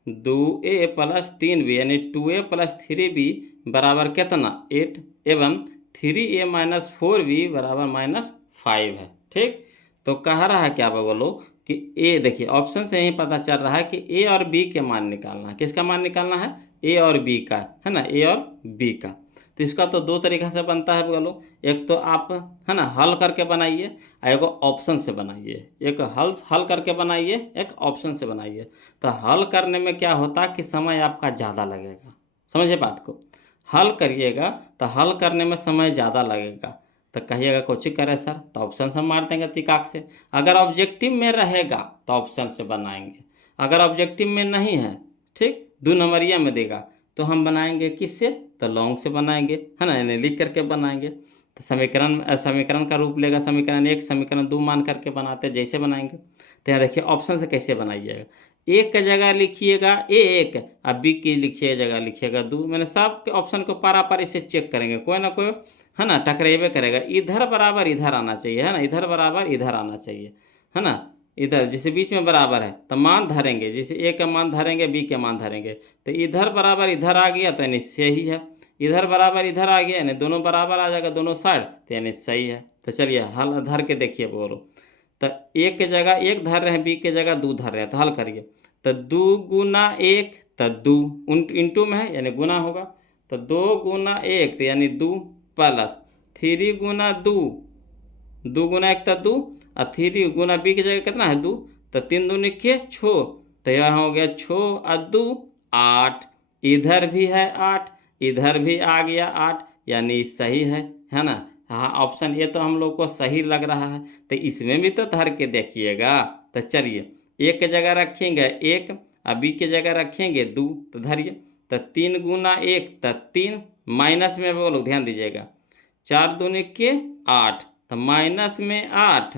2a प्लस 3b यानी 2a प्लस 3b बराबर कितना 8 एवं 3a माइनस 4b बराबर -5 है, ठीक। तो कह रहा है क्या बोलो कि ए, देखिए ऑप्शन से ही पता चल रहा है कि ए और बी के मान निकालना है। किसका मान निकालना है, ए और बी का, है ना, ए और बी का। तो इसका तो दो तरीक़ा से बनता है बोलो, एक तो आप, है ना, हल करके बनाइए, एक ऑप्शन से बनाइए। एक हल करके बनाइए, एक ऑप्शन से बनाइए। तो हल करने में क्या होता है कि समय आपका ज़्यादा लगेगा, समझिए बात को। हल करिएगा तो हल करने में समय ज़्यादा लगेगा, तो कहिएगा कोचिंग करे सर, तो ऑप्शन से मार देंगे तिकाक से। अगर ऑब्जेक्टिव में रहेगा तो ऑप्शन से बनाएंगे, अगर ऑब्जेक्टिव में नहीं है, ठीक, 2 नंबरिया में देगा, तो हम बनाएंगे किससे, तो लॉन्ग से बनाएंगे, है ना, यानी लिख करके बनाएंगे। तो समीकरण का रूप लेगा, समीकरण 1 समीकरण 2 मान करके बनाते जैसे बनाएंगे। तो यहाँ देखिए ऑप्शन से कैसे बनाइएगा, एक की जगह लिखिएगा 1 और बी की जगह लिखिएगा 2। मैंने सब के ऑप्शन को पारा इसे चेक करेंगे, कोई ना कोई, है ना, टकराइबे करेगा। इधर बराबर इधर आना चाहिए, है ना, इधर बराबर इधर आना चाहिए, है ना। इधर जैसे बीच में बराबर है तो मान धरेंगे, जैसे ए का मान धरेंगे बी के मान धरेंगे, तो इधर बराबर इधर आ गया तो यानी सही है, इधर बराबर इधर आ गया यानी दोनों बराबर आ जाएगा दोनों साइड, तो यानी सही है। तो चलिए हल धर के देखिए बोलो। तो ए के जगह 1 धर रहे हैं, बी के जगह 2 धर रहे हैं, तो हल करिए। तो 2 गुना 1 तो 2 इंटू में है यानी गुना होगा, तो 2 गुना 1 तो यानी 2 प्लस 3 गुना 2, 2 गुना 1 तो 2 और 3 गुना बी की जगह कितना है 2, तो 3 दूनी के 6, तो यहाँ हो गया 6 और 2 8, इधर भी है 8, इधर भी आ गया 8, यानी सही है ना। हाँ ऑप्शन ए तो हम लोग को सही लग रहा है। तो इसमें भी तो धर के देखिएगा। तो चलिए एक की जगह रखेंगे 1 और बी की जगह रखेंगे 2, तो धरिए। तो 3 गुना 1 तो 3, माइनस में बोलो ध्यान दीजिएगा, 4 दूनी के 8, तो माइनस में 8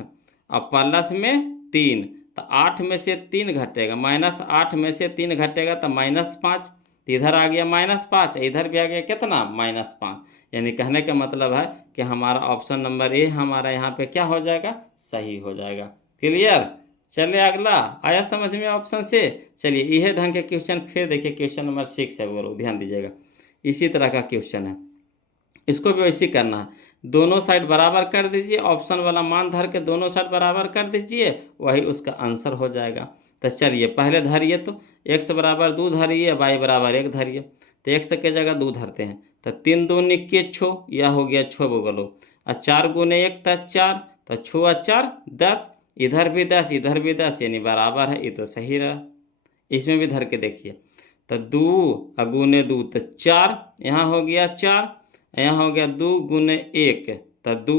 और प्लस में 3, तो 8 में से 3 घटेगा, -8 में से 3 घटेगा तो -5, इधर आ गया -5, इधर भी आ गया कितना -5, यानी कहने का मतलब है कि हमारा ऑप्शन नंबर ए हमारा यहाँ पे क्या हो जाएगा, सही हो जाएगा। क्लियर, चलिए अगला आया समझ में ऑप्शन से। चलिए यह ढंग के क्वेश्चन फिर देखिए, क्वेश्चन नंबर 6 है बोलो, ध्यान दीजिएगा। इसी तरह का क्वेश्चन है, इसको भी वैसे करना है, दोनों साइड बराबर कर दीजिए, ऑप्शन वाला मान धर के दोनों साइड बराबर कर दीजिए, वही उसका आंसर हो जाएगा। तो चलिए पहले धरिए, तो x बराबर 2 धरिए, y बराबर 1 धरिए। तो x के जगह 2 धरते हैं, तो 3 दूनी के 6, यह हो गया 6 बोलो, और 4 गुने 1 तो 4, तो 6 4 10, इधर भी 10 इधर भी 10 यानी बराबर है, ये तो सही रहा। इसमें भी धर के देखिए, तो 2 गुने 2 तो 4, यहाँ हो गया 4, यहाँ हो गया 2 गुने 1 तो 2,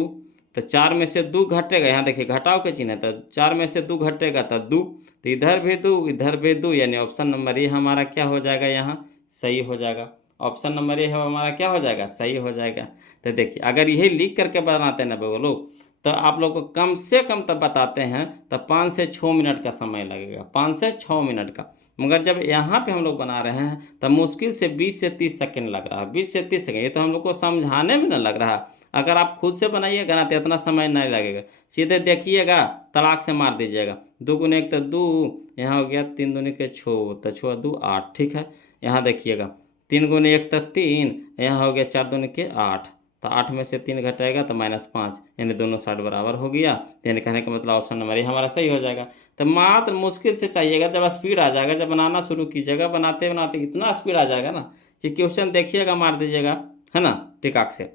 तो 4 में से 2 घटेगा, यहाँ देखिए घटाव के चिन्ह है, तो 4 में से 2 घटेगा तो 2, तो इधर भी 2 इधर भी 2, यानी ऑप्शन नंबर ए हमारा क्या हो जाएगा, यहाँ सही हो जाएगा। ऑप्शन नंबर ए है हमारा क्या हो जाएगा, सही हो जाएगा। तो देखिए अगर यही लिख करके बनाते हैं ना वो लोग, तो आप लोग को कम से कम तब बताते हैं तो 5 से 6 मिनट का समय लगेगा, 5 से 6 मिनट का। मगर जब यहाँ पे हम लोग बना रहे हैं तब मुश्किल से 20 से 30 सेकंड लग रहा है, 20 से 30 सेकंड, ये तो हम लोग को समझाने में ना लग रहा। अगर आप खुद से बनाइएगा ना तो इतना समय नहीं लगेगा, सीधे देखिएगा तलाक से मार दीजिएगा। 2 गुने 1 तो 2, यहाँ हो गया 3 दूनी के 6, तो 6 2 8, ठीक है। यहाँ देखिएगा 3 गुने 1 तो 3, यहाँ हो गया 4 दूनी के 8, तो 8 में से 3 घटाएगा तो -5, यानी दोनों साइड बराबर हो गया। यानी कहने का मतलब ऑप्शन नंबर ए हमारा सही हो जाएगा। तो मात्र मुश्किल से चाहिएगा, जब स्पीड आ जाएगा, जब बनाना शुरू कीजिएगा, बनाते बनाते इतना स्पीड आ जाएगा ना कि क्वेश्चन देखिएगा मार दीजिएगा, है ना, टिकाक से।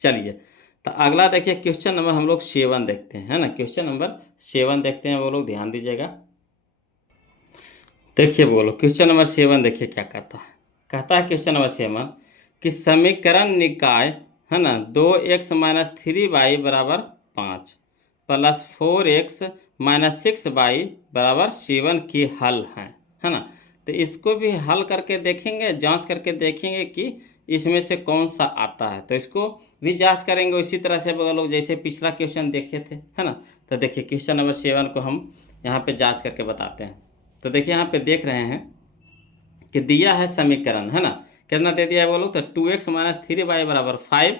चलिए तो अगला देखिए क्वेश्चन नंबर हम लोग 7 देखते हैं, है ना, क्वेश्चन नंबर 7 देखते हैं, वो लोग ध्यान दीजिएगा। देखिए बोलो क्वेश्चन नंबर 7 देखिए क्या कहता है। कहता है क्वेश्चन नंबर 7 कि समीकरण निकाय, है ना, 2x - 3y बराबर 5 प्लस 4x - 6y बराबर 7 की हल हैं, है ना। तो इसको भी हल करके देखेंगे, जांच करके देखेंगे कि इसमें से कौन सा आता है, तो इसको भी जांच करेंगे उसी तरह से वो लोग जैसे पिछला क्वेश्चन देखे थे, है ना। तो देखिए क्वेश्चन नंबर 7 को हम यहाँ पे जांच करके बताते हैं। तो देखिए यहाँ पे देख रहे हैं कि दिया है समीकरण, है ना, कितना दे दिया है बोलो, तो 2x - 3y बराबर 5,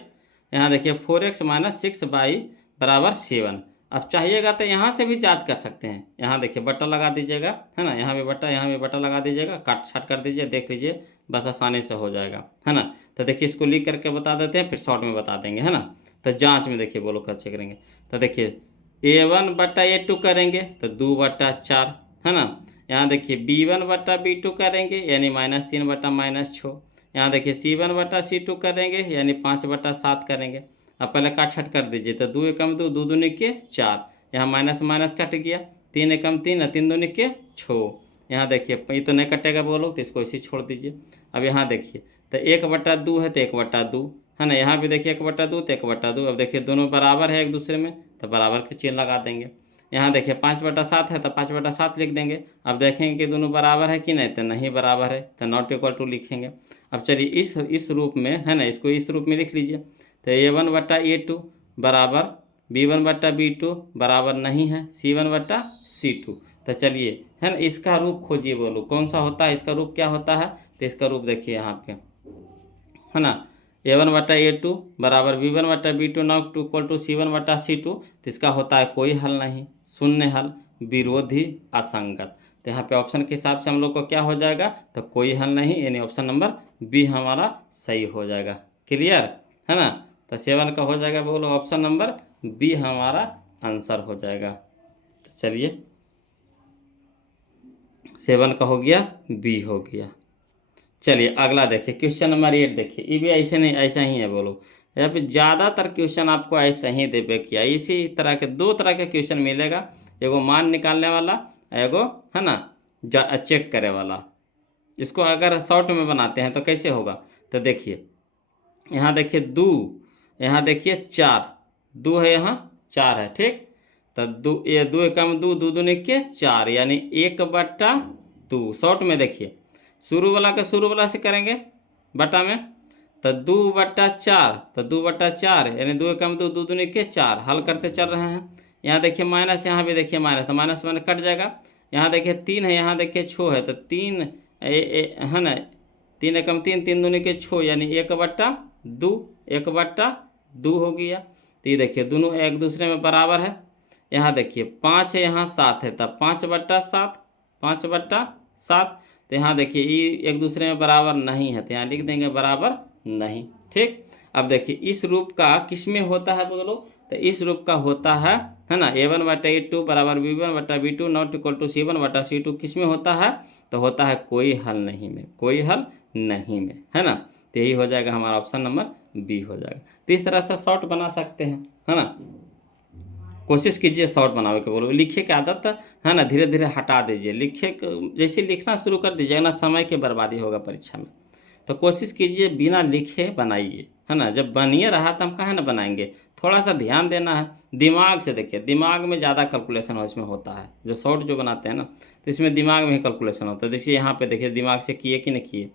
यहाँ देखिए 4x - 6y बराबर 7। अब चाहिएगा तो यहाँ से भी जांच कर सकते हैं, यहाँ देखिए बट्टा लगा दीजिएगा, है ना, यहाँ भी बट्टा यहाँ भी बट्टा लगा दीजिएगा, काट छाट कर दीजिए, देख लीजिए, बस आसानी से हो जाएगा, है ना। तो देखिए इसको लिख करके बता देते हैं, फिर शॉर्ट में बता देंगे, है ना। तो जाँच में देखिए बोलो कैसे करेंगे। तो देखिए A1/A2 करेंगे तो 2/4, है ना। यहाँ देखिए B1/B2 करेंगे यानी -3/-6। यहाँ देखिए C1/C2 करेंगे यानी 5/7 करेंगे। अब पहले काट छट कर दीजिए, तो 2 एकम 2, 2 दूनी के 4, यहाँ माइनस माइनस कट गया, 3 एकम 3, 3 दूनी के 6। यहाँ देखिए ये तो नहीं कटेगा बोलो, तो इसको इसी छोड़ दीजिए। अब यहाँ देखिए तो 1/2 है तो 1/2, है ना। यहाँ भी देखिए 1/2 तो 1/2। अब देखिए दोनों बराबर है एक दूसरे में, तो बराबर के चिन्ह लगा देंगे। यहाँ देखिए 5/7 है तो 5/7 लिख देंगे। अब देखेंगे कि दोनों बराबर है कि नहीं, तो नहीं बराबर है, तो नॉट इक्वल टू लिखेंगे। अब चलिए इस रूप में, है ना, इसको इस रूप में लिख लीजिए। तो A1/A2 बराबर B1/B2 बराबर नहीं है C1/C2। तो चलिए, है ना, इसका रूप खोजिए, बोलो कौन सा होता है, इसका रूप क्या होता है। तो इसका रूप देखिए यहाँ पे, है ना, A1/A2 बराबर B1/B2 not equal to C1/C2। तो इसका होता है कोई हल नहीं, शून्य हल, विरोधी, असंगत। तो यहाँ पे ऑप्शन के हिसाब से हम लोग को क्या हो जाएगा, तो कोई हल नहीं, यानी ऑप्शन नंबर बी हमारा सही हो जाएगा। क्लियर, है ना। तो 7 का हो जाएगा बोलो ऑप्शन नंबर बी हमारा आंसर हो जाएगा। तो चलिए 7 का हो गया, बी हो गया। चलिए अगला देखिए क्वेश्चन नंबर 8 देखिए, ये भी ऐसे नहीं, ऐसा ही है बोलो। यहाँ पे ज़्यादातर क्वेश्चन आपको ऐसा ही देवे किया, इसी तरह के 2 तरह के क्वेश्चन मिलेगा, एगो मान निकालने वाला, एगो, है ना, चेक करे वाला। इसको अगर शॉर्ट में बनाते हैं तो कैसे होगा, तो देखिए यहाँ देखिए 2, यहाँ देखिए 4, 2 है, यहाँ 4 है, ठीक। तो 2 एकम 2, 2 दूनी के 4, यानी 1/2। शॉर्ट में देखिए शुरू वाला का शुरू वाला से करेंगे बटा में, तो 2/4, तो 2/4 यानी 2 एकम 2, 2 दूनी के 4, हल करते चल रहे हैं। यहाँ देखिए माइनस, यहाँ भी देखिए माइनस, तो माइनस माइनस कट जाएगा। यहाँ देखिए 3 है, यहाँ देखिए 6 है, तो 3 है ना, 3 एकम 3, 3 दूनी के 6, यानी 1/2, 1/2 हो गया। तो ये देखिए दोनों एक दूसरे में बराबर है। यहाँ देखिए 5 है, यहाँ 7 है, तब 5/7, 5/7। तो यहाँ देखिए ये एक दूसरे में बराबर नहीं है, तो यहाँ लिख देंगे बराबर नहीं, ठीक। अब देखिए इस रूप का किस में होता है बोलो, तो इस रूप का होता है ना, A1/A2 बराबर B1/B2 not equal to C1/C2 किस में होता है, तो होता है कोई हल नहीं में, कोई हल नहीं में, है ना। तो यही हो जाएगा हमारा ऑप्शन नंबर बी हो जाएगा। तो इस तरह से शॉर्ट बना सकते हैं, है ना। कोशिश कीजिए शॉर्ट बनावे के, बोलो लिखे की आदत है ना धीरे धीरे हटा दीजिए। जैसे लिखना शुरू कर दीजिएगा ना, समय की बर्बादी होगा परीक्षा में। तो कोशिश कीजिए बिना लिखे बनाइए, है ना। जब बनिए रहा तो हम कहाँ ना बनाएंगे, थोड़ा सा ध्यान देना है, दिमाग से देखिए। दिमाग में ज़्यादा कैलकुलेशन इसमें होता है, जो शॉर्ट जो बनाते हैं ना तो इसमें दिमाग में ही कैलकुलेशन होता है। जैसे यहाँ पे देखिए दिमाग से किए कि नहीं किए,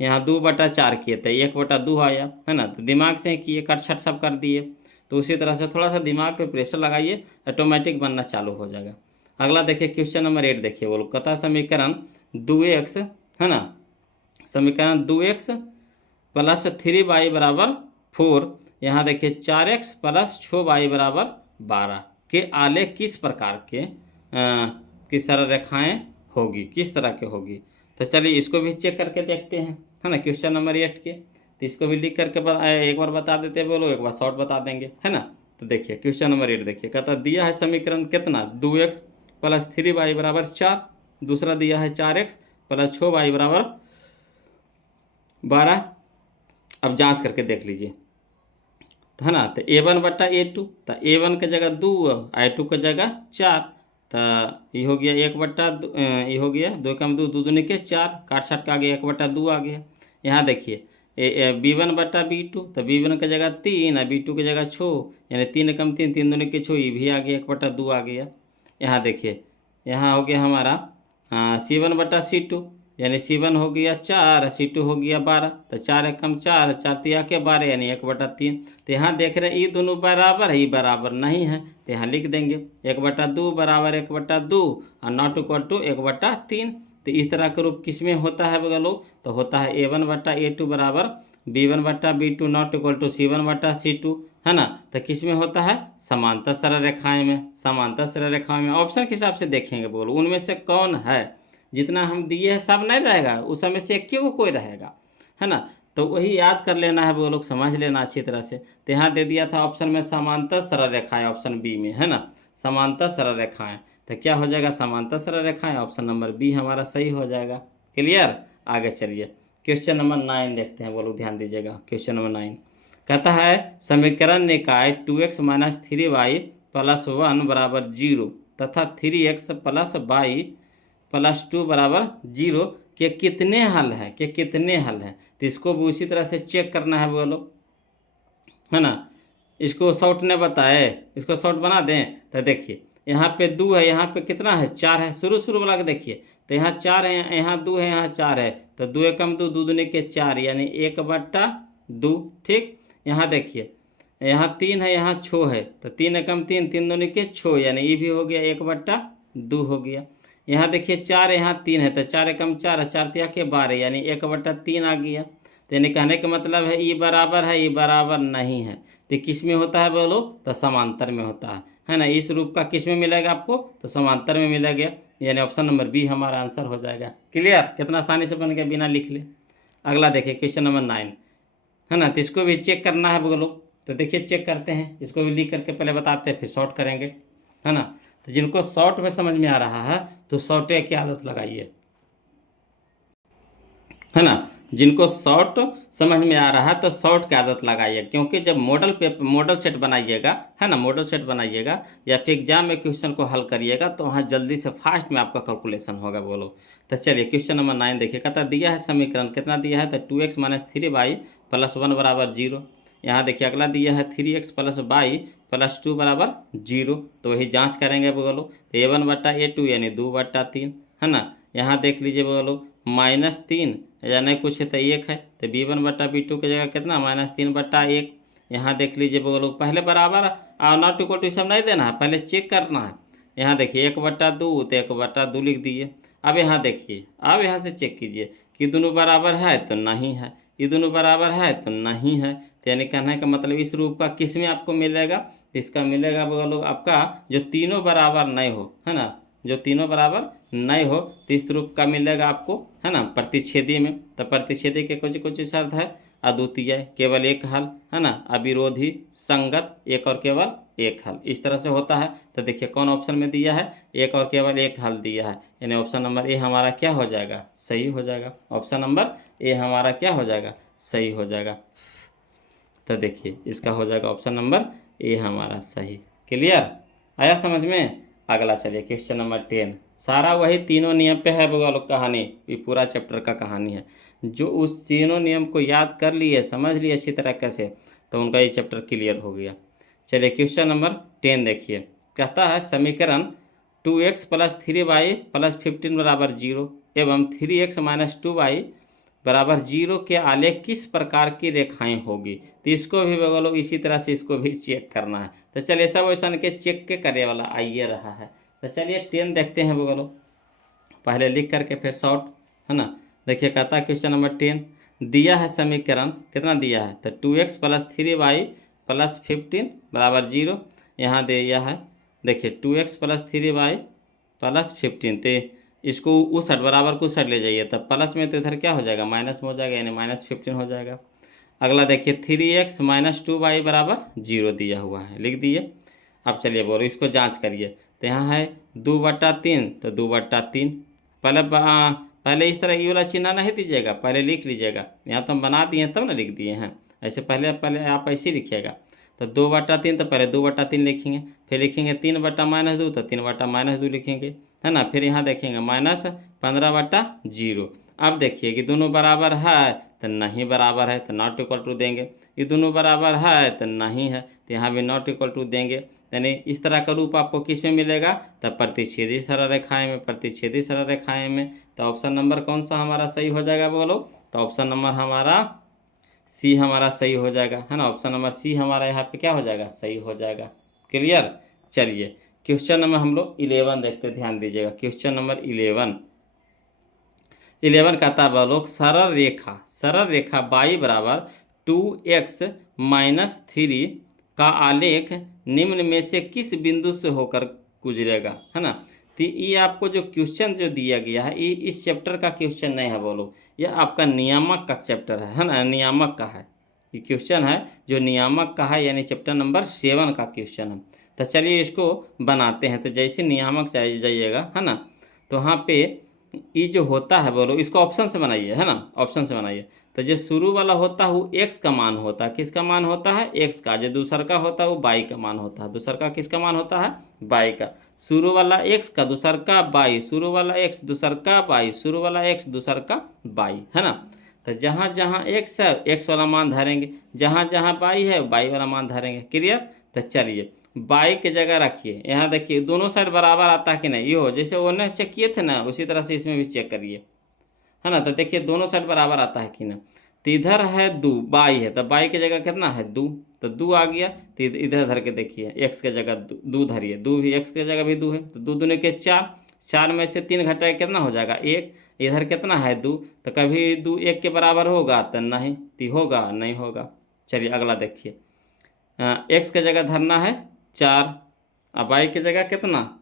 यहाँ 2/4 किए थे, 1/2 आया, है ना। तो दिमाग से किए, कट छट सब कर दिए। तो उसी तरह से थोड़ा सा दिमाग पे प्रेशर लगाइए, ऑटोमेटिक बनना चालू हो जाएगा। अगला देखिए क्वेश्चन नंबर 8 देखिए, बोलो कथा समीकरण 2x, है ना। समीकरण 2x प्लस 3y बराबर 4, यहाँ देखिए 4x प्लस 6y बराबर 12 के आलेख किस प्रकार के की सरल रेखाएँ होगी, किस तरह के होगी। तो चलिए इसको भी चेक करके देखते हैं, है ना। क्वेश्चन नंबर 8 के, तो इसको भी लिख करके एक बार बता देते हैं, बोलो एक बार शॉर्ट बता देंगे, है ना। तो देखिए क्वेश्चन नंबर 8 देखिए, कहता दिया है समीकरण कितना 2x प्लस 3y बराबर 4, दूसरा दिया है 4x प्लस 6y बराबर 12। अब जांच करके देख लीजिए, तो है ना। तो a1/a2, तो a1 के जगह 2, a2 के जगह 4, तो ये हो गया 1/2, ये हो गया 2 कम 2, 2 दूनी के 4, काट छाट के आ गया 1/2 आ गया। यहाँ देखिए b1/b2, तो b1 की जगह 3 और b2 की जगह 6, यानी 3 कम 3, 3 दूनी के 6, ये भी आ गया 1/2 आ गया। यहाँ देखिए यहाँ हो गया हमारा c1/c2, यानी c1 हो गया 4, c2 हो गया 12, तो 4 कम 4, 4 तिया के 12, यानी 1/3। तो यहाँ देख रहे हैं ये दोनों बराबर है, ये बराबर नहीं है, तो यहाँ लिख देंगे 1/2 बराबर 1/2 और नॉट इक्वल टू 1/3। तो इस तरह का रूप किस में होता है बगलो, तो होता है a1/a2 बराबर b1/b2 not equal to c1/c2, है ना। तो किस में होता है, समांतर सरल रेखाएं में। समांतर सरल रेखाएं में ऑप्शन के हिसाब से देखेंगे, बोलो उनमें से कौन है, जितना हम दिए हैं सब नहीं रहेगा, उस समय से एक को कोई रहेगा, है ना। तो वही याद कर लेना है, वो लोग समझ लेना अच्छी तरह से। तो यहाँ दे दिया था ऑप्शन में समांतर सरल रेखाएं, ऑप्शन बी में, है ना, समांतर सरल रेखाएं। तो क्या हो जाएगा, समांतर सरल रेखाएं, ऑप्शन नंबर बी हमारा सही हो जाएगा। क्लियर। आगे चलिए क्वेश्चन नंबर 9 देखते हैं, वो लोग ध्यान दीजिएगा। क्वेश्चन नंबर 9 कहता है समीकरण निकाय 2x माइनस 3y प्लस 1 बराबर 0 तथा 3x प्लस y प्लस 2 बराबर 0 के कितने हल हैं, के कितने हल हैं। तो इसको भी उसी तरह से चेक करना है बोलो, है ना। इसको शॉर्ट ने बताए, इसको शॉर्ट बना दें। तो देखिए यहाँ पे 2 है, यहाँ पे कितना है 4 है, शुरू वाला के देखिए। तो यहाँ 4 है, यहाँ 2 है, यहाँ 4 है, तो 2 कम 2, 2 दूनी के 4, यानी 1/2। ठीक। यहाँ देखिए यहाँ 3 है, यहाँ 6 है, तो 3 कम 3, 3 दूनी के 6, यानी ये भी हो गया 1/2 हो गया। यहाँ देखिए 4 यहाँ 3 है, तो 4 कम 4, 4 तिया के 12, यानी 1/3 आ गया। तो यानी कहने का मतलब है ये बराबर है, ये बराबर नहीं है। तो किस में होता है बोलो, तो समांतर में होता है ना। इस रूप का किस में मिलेगा आपको, तो समांतर में मिलेगा, यानी ऑप्शन नंबर बी हमारा आंसर हो जाएगा। क्लियर। कितना आसानी से बन गया बिना लिख ले। अगला देखिए क्वेश्चन नंबर 9, है ना। तो इसको भी चेक करना है बोलो। तो देखिए चेक करते हैं, इसको भी लिख करके पहले बताते हैं, फिर शॉर्ट करेंगे, है ना। तो जिनको शॉर्ट में समझ में आ रहा है तो शॉर्टे की आदत लगाइए, है ना। जिनको शॉर्ट समझ में आ रहा है तो शॉर्ट की आदत लगाइए, क्योंकि जब मॉडल सेट बनाइएगा, है ना, मॉडल सेट बनाइएगा या फिर एग्जाम में क्वेश्चन को हल करिएगा तो वहाँ जल्दी से फास्ट में आपका कैलकुलेशन होगा बोलो। तो चलिए क्वेश्चन नंबर 9 देखिए, कहता दिया है समीकरण कितना दिया है, तो 2x माइनस 3y प्लस 1 बराबर 0। यहाँ देखिए अगला दिया है 3x प्लस y प्लस 2 बराबर 0। तो वही जाँच करेंगे बोलो। तो a1/a2 यानी 2/3, है ना। यहाँ देख लीजिए बोलो -3 या नहीं कुछ है तो 1 है, तो b1/b2 की जगह कितना -3/1। यहाँ देख लीजिए बोलो पहले बराबर और नॉट इक्वल टू सब नहीं देना है, पहले चेक करना है। यहाँ देखिए 1/2 तो 1/2 लिख दिए। अब यहाँ देखिए, अब यहाँ से चेक कीजिए कि दोनों बराबर है तो नहीं है, ये दोनों बराबर है तो नहीं है। तो यानी कहने का मतलब इस रूप का किस में आपको मिलेगा, तो इसका मिलेगा बोलो आपका जो तीनों बराबर नहीं हो, है ना, जो तीनों बराबर नहीं हो तो इस रूप का मिलेगा आपको, है ना, प्रतिच्छेदी में। तो प्रतिच्छेदी के कुछ शर्त है, अद्वितीय केवल एक हल, है ना, अविरोधी संगत एक और केवल एक हल, इस तरह से होता है। तो देखिए कौन ऑप्शन में दिया है, एक और केवल एक हल दिया है, यानी ऑप्शन नंबर ए हमारा क्या हो जाएगा, सही हो जाएगा। ऑप्शन नंबर ए हमारा क्या हो जाएगा, सही हो जाएगा। तो देखिए इसका हो जाएगा ऑप्शन नंबर ए हमारा सही। क्लियर, आया समझ में। अगला चलिए क्वेश्चन नंबर 10। सारा वही तीनों नियम पे है वो लोग कहानी, ये पूरा चैप्टर का कहानी है। जो उस तीनों नियम को याद कर लिए, समझ लिए अच्छी तरीके से, तो उनका ये चैप्टर क्लियर हो गया। चलिए क्वेश्चन नंबर 10 देखिए, कहता है समीकरण 2x + 3y + 15 बराबर 0 एवं 3x - 2y बराबर 0 के आलेख किस प्रकार की रेखाएं होगी। तो इसको भी बोलो इसी तरह से इसको भी चेक करना है। तो चलिए सब क्वेश्चन के चेक के करने वाला आइए रहा है। तो चलिए 10 देखते हैं बोलो, पहले लिख करके फिर शॉर्ट, है ना। देखिए कहता है क्वेश्चन नंबर 10, दिया है समीकरण, कितना दिया है, तो 2x + 3y + 15 बराबर 0। यहाँ दिया है देखिए 2x + 3y + 15, तो इसको उस साइड बराबर को उस साइड ले जाइए, तब प्लस में तो इधर क्या हो जाएगा, माइनस में हो जाएगा, यानी -15 हो जाएगा। अगला देखिए 3x - 2y बराबर 0 दिया हुआ है, लिख दिए। अब चलिए बोलो इसको जांच करिए। तो यहाँ है 2/3, तो 2/3 पहले इस तरह ये वाला चिन्ह नहीं दीजिएगा, पहले लिख लीजिएगा। यहाँ तो हम बना दिए तब ना लिख दिए हैं, ऐसे पहले आप ऐसे ही लिखिएगा। तो 2/3, तो पहले 2/3 लिखेंगे, फिर लिखेंगे 3/-2, तो 3/-2 लिखेंगे, है ना। फिर यहाँ देखेंगे -15/0। अब देखिए कि दोनों बराबर है तो नहीं बराबर है, तो नॉट इक्वल टू देंगे। ये दोनों बराबर है तो नहीं है, तो यहाँ भी नॉट इक्वल टू देंगे। यानी इस तरह का रूप आपको किस में मिलेगा, तब प्रतिच्छेदी सरल रेखाएं में, प्रतिच्छेदी सरल रेखाएं में। तो ऑप्शन नंबर कौन सा हमारा सही हो जाएगा बोलो, तो ऑप्शन नंबर हमारा सी हमारा सही हो जाएगा, है ना। ऑप्शन नंबर सी हमारा यहाँ पे क्या हो जाएगा, सही हो जाएगा। क्लियर, चलिए क्वेश्चन नंबर हम लोग 11 देखते, ध्यान दीजिएगा। क्वेश्चन नंबर 11 कहता है लोग सरल रेखा y बराबर 2x - 3 का आलेख निम्न में से किस बिंदु से होकर गुजरेगा, है ना। तो ये आपको जो क्वेश्चन जो दिया गया है, ये इस चैप्टर का क्वेश्चन नहीं है बोलो, यह आपका नियामक का चैप्टर है ना, नियामक का है ये क्वेश्चन है, जो नियामक का है, यानी चैप्टर नंबर 7 का क्वेश्चन है। तो चलिए इसको बनाते हैं। तो जैसे नियामक चाहिए जाइएगा, है ना, तो वहाँ पे ये जो होता है बोलो, इसको ऑप्शन से बनाइए, है ना, ऑप्शन से बनाइए। तो जो शुरू वाला होता है वो x का मान होता है, किसका मान होता है, x का। जो दूसर का होता है वो y का मान होता है, दूसर का किसका मान होता है, y का। शुरू वाला x का, दूसर का y, शुरू वाला x, दूसर का y, शुरू वाला x, दूसर का y, है ना। तो जहाँ जहाँ x है x वाला मान धरेंगे, जहाँ जहाँ y है y वाला मान धरेंगे। क्लियर, तो चलिए y की जगह रखिए। यहाँ देखिए दोनों साइड बराबर आता है कि नहीं, ये हो जैसे ओने चेक किए थे ना, उसी तरह से इसमें भी चेक करिए, है ना। तो देखिए दोनों साइड बराबर आता है कि ना। तो इधर है 2, y है, तो y की जगह कितना है 2, तो 2 आ गया। तो इधर धर के देखिए x की जगह 2 धरिए, 2 भी x की जगह भी 2 है, तो 2 दूनी के 4, 4 में से 3 घटाए कितना हो जाएगा 1। इधर कितना है 2, तो कभी 2 1 के बराबर होगा तो नहीं, तो होगा नहीं होगा। चलिए अगला देखिए, x की जगह धरना है 4, अब y की जगह कितना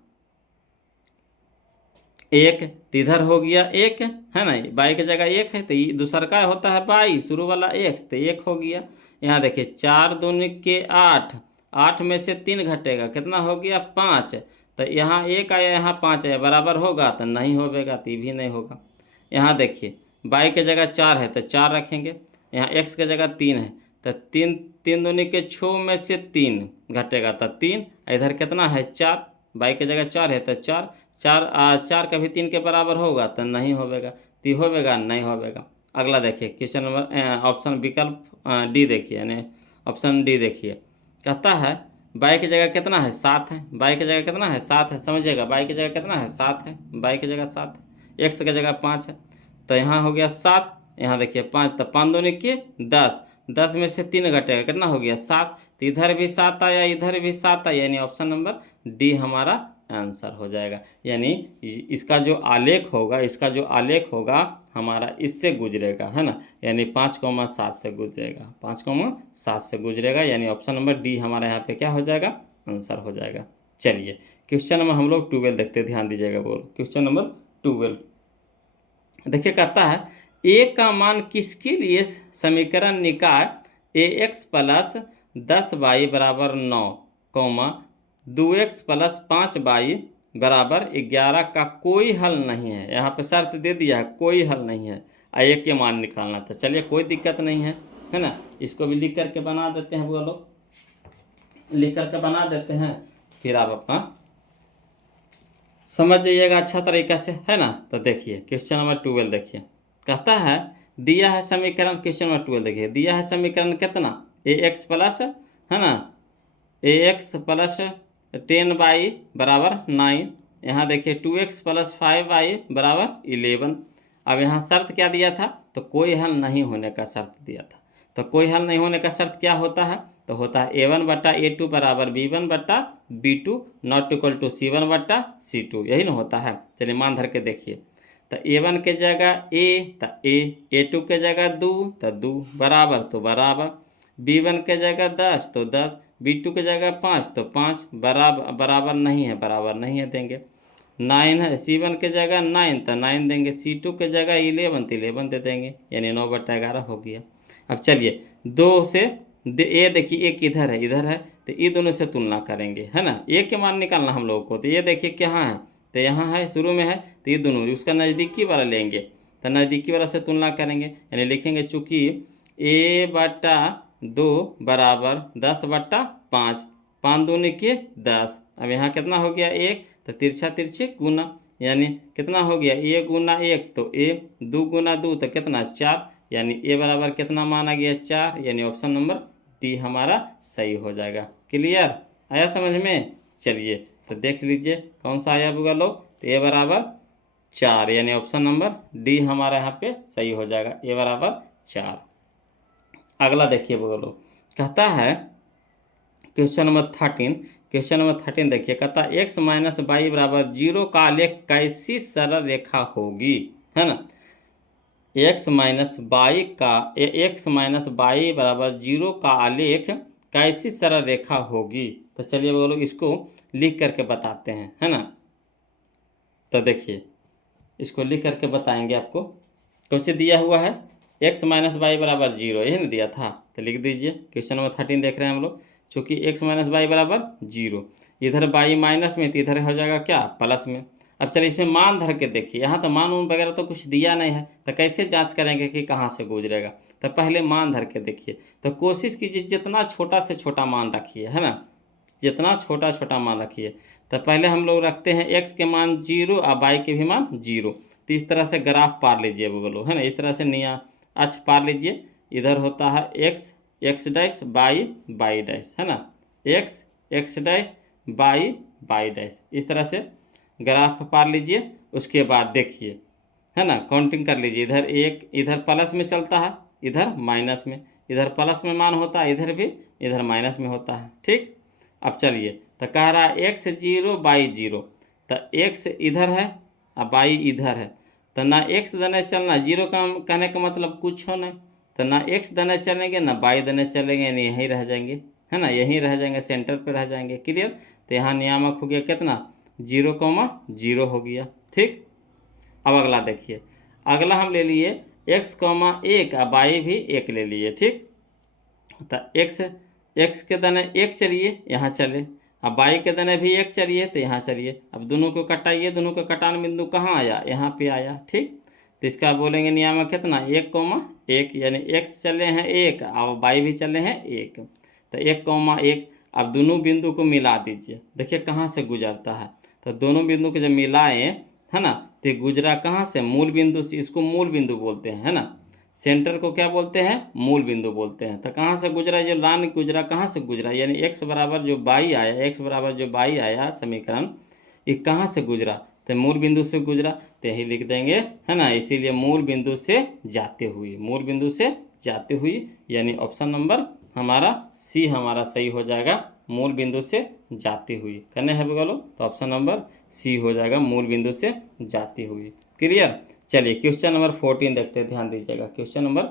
1, तो इधर हो गया 1, है ना, y की जगह 1 है, तो ये दूसर का होता है y, शुरू वाला x, तो 1 हो गया। यहाँ देखिए 4 दूनी के 8, 8 में से 3 घटेगा, कितना हो गया 5, तो यहाँ 1 आया, यहाँ 5 आया, बराबर होगा तो नहीं होगा, तो भी नहीं होगा। यहाँ देखिए y की जगह 4 है तो 4 रखेंगे, यहाँ x की जगह 3 है, तो 3 दूनी के 6 में से 3 घटेगा तो 3, इधर कितना है 4, y की जगह 4 है तो 4, 4 कभी 3 के बराबर होगा तो नहीं होगा, तो होगा नहीं होगा। अगला देखिए क्वेश्चन नंबर ऑप्शन विकल्प डी देखिए, यानी ऑप्शन डी देखिए, कहता है y की जगह कितना है 7 है, y की जगह कितना है 7 है, समझिएगा y की जगह कितना है 7 है, y की जगह 7 है, x की जगह 5 है, तो यहाँ हो गया 7, यहाँ देखिए 5, तो 5 दूनी के 10, 10 में से 3 घटेगा, कितना हो गया 7, तो इधर भी 7 आया, इधर भी 7 आया, यानी ऑप्शन नंबर डी हमारा आंसर हो जाएगा। यानी इसका जो आलेख होगा, इसका जो आलेख होगा हमारा इससे गुजरेगा, है ना, यानी 5,7 से गुजरेगा, 5,7 से गुजरेगा, यानी ऑप्शन नंबर डी हमारा यहाँ पे क्या हो जाएगा, आंसर हो जाएगा। चलिए क्वेश्चन नंबर हम लोग 12 देखते हैं, ध्यान दीजिएगा बोल, क्वेश्चन नंबर 12 देखिए, कहता है a का मान किसके लिए समीकरण निकाय ax + 10y बराबर 9, 2x + 5y बराबर 11 का कोई हल नहीं है। यहाँ पे शर्त दे दिया है कोई हल नहीं है, a के मान निकालना था। चलिए कोई दिक्कत नहीं है, है ना। इसको भी लिख करके बना देते हैं बोलो, लिख करके बना देते हैं, फिर आप अपना समझ जाइएगा अच्छा तरीका से, है ना। तो देखिए क्वेश्चन नंबर 12 देखिए, कहता है दिया है समीकरण, क्वेश्चन नंबर 12 देखिए, दिया है समीकरण कितना, ए एक्स प्लस, है ना, ए एक्स प्लस 10y बराबर 9, यहाँ देखिए 2x प्लस 5y बराबर 11। अब यहाँ शर्त क्या दिया था, तो कोई हल नहीं होने का शर्त दिया था। तो कोई हल नहीं होने का शर्त क्या होता है, तो होता है a1 बट्टा a2 बराबर b1 बट्टा b2 not equal to c1 बट्टा c2, यही ना होता है। चलिए मान धर के देखिए, तो a1 के जगह a, तो a, a2 के जगह 2 तो 2 बराबर तो बराबर, b1 के जगह 10 तो 10, b2 के जगह 5 तो 5 बराबर, बराबर नहीं है, बराबर नहीं है देंगे। 9 है, c1 के जगह 9 तो 9 देंगे, c2 के जगह 11 तो 11 दे देंगे, यानी 9/11 हो गया। अब चलिए दो से ये देखिए एक इधर है, इधर है, तो ये दोनों से तुलना करेंगे, है ना। एक के मान निकालना हम लोगों को, तो ये देखिए कहाँ है, तो यहाँ है, शुरू में है, तो ये दोनों उसका नज़दीकी वाला लेंगे, तो नज़दीकी वाला से तुलना करेंगे, यानी लिखेंगे चूँकि a/2 बराबर 10/5, 5 दूनी के 10। अब यहाँ कितना हो गया 1, तो तिरछा तिरछे गुना, यानी कितना हो गया a गुना 1 तो a, 2 गुना 2 तो कितना 4, यानी a बराबर कितना माना गया 4, यानी ऑप्शन नंबर डी हमारा सही हो जाएगा। क्लियर आया समझ में। चलिए तो देख लीजिए कौन सा आया बुआ लोग, तो a बराबर 4, यानी ऑप्शन नंबर डी हमारा यहाँ पे सही हो जाएगा, a बराबर 4। अगला देखिए बुआ लोग, कहता है क्वेश्चन नंबर 13, क्वेश्चन नंबर 13 देखिए, कहता है x माइनस वाई बराबर 0 का आलेख कैसी सरल रेखा होगी, है ना। x माइनस वाई का, x माइनस वाई बराबर 0 का आलेख कैसी सरल रेखा होगी। तो चलिए बोलो इसको लिख करके बताते हैं, है ना। तो देखिए इसको लिख करके बताएंगे आपको, कैसे दिया हुआ है x माइनस वाई बराबर 0, यही ना दिया था, तो लिख दीजिए। क्वेश्चन नंबर 13 देख रहे हैं हम लोग, चूँकि x माइनस वाई बराबर 0, इधर वाई माइनस में तो इधर हो जाएगा क्या प्लस में। अब चलिए इसमें मान धर के देखिए, यहाँ तो मान उन वगैरह तो कुछ दिया नहीं है, तो कैसे जांच करेंगे कि कहाँ से गुजरेगा। तो पहले मान धर के देखिए, तो कोशिश कीजिए जितना छोटा से छोटा मान रखिए, है ना, जितना छोटा छोटा मान रखिए। तो पहले हम लोग रखते हैं x के मान 0 और y के भी मान 0, तो इस तरह से ग्राफ पार लीजिए बोलो, है ना, इस तरह से निया अक्ष पार लीजिए। इधर होता है x डैश y डैश, है ना, x डैश y डैश, इस तरह से ग्राफ पार लीजिए। उसके बाद देखिए, है ना, काउंटिंग कर लीजिए, इधर एक, इधर प्लस में चलता है, इधर माइनस में, इधर प्लस में मान होता है, इधर भी इधर माइनस में होता है, ठीक। अब चलिए तो कह रहा है x0 y0, तो x इधर है और y इधर है, तो ना x देने चलना, 0 का कहने का मतलब कुछ हो नहीं, तो ना x देने चलेंगे ना y देने चलेंगे, यानी यहीं रह जाएंगे, है ना, यहीं रह जाएंगे, सेंटर पे रह जाएंगे। क्लियर। तो यहाँ नियामक हो गया कितना 0,0 हो गया, ठीक। अब अगला देखिए, अगला हम ले लिए x, 1 और y भी 1 ले लिए, ठीक। तो x के दाने 1 चलिए यहाँ चले, अब y के दाने भी 1 चलिए तो यहाँ चलिए। अब दोनों को कटाइए, दोनों का कटान बिंदु कहाँ आया, यहाँ पे आया, ठीक। तो इसका बोलेंगे नियामक कितना 1,1, यानी x चले हैं 1 और y भी चले हैं 1, तो 1,1। अब दोनों बिंदु को मिला दीजिए, देखिए कहाँ से गुजरता है, तो दोनों बिंदु को जब मिलाएं, है ना, तो गुजरा कहाँ से, मूल बिंदु से, इसको मूल बिंदु बोलते हैं, है ना, सेंटर को क्या बोलते हैं, मूल बिंदु बोलते हैं। तो कहाँ से गुजरा, जो लाइन गुजरा कहाँ से गुजरा, यानी x बराबर जो y आया, x बराबर जो y आया समीकरण, ये कहाँ से गुजरा, तो मूल बिंदु से गुजरा, तो यही लिख देंगे, है ना। इसीलिए मूल बिंदु से जाते हुए, मूल बिंदु से जाते हुए, यानी ऑप्शन नंबर हमारा सी हमारा सही हो जाएगा, मूल बिंदु से जाती हुई करने हैं बगलो, तो ऑप्शन नंबर सी हो जाएगा, मूल बिंदु से जाती हुई। क्लियर। चलिए क्वेश्चन नंबर 14 देखते हैं, ध्यान दीजिएगा, क्वेश्चन नंबर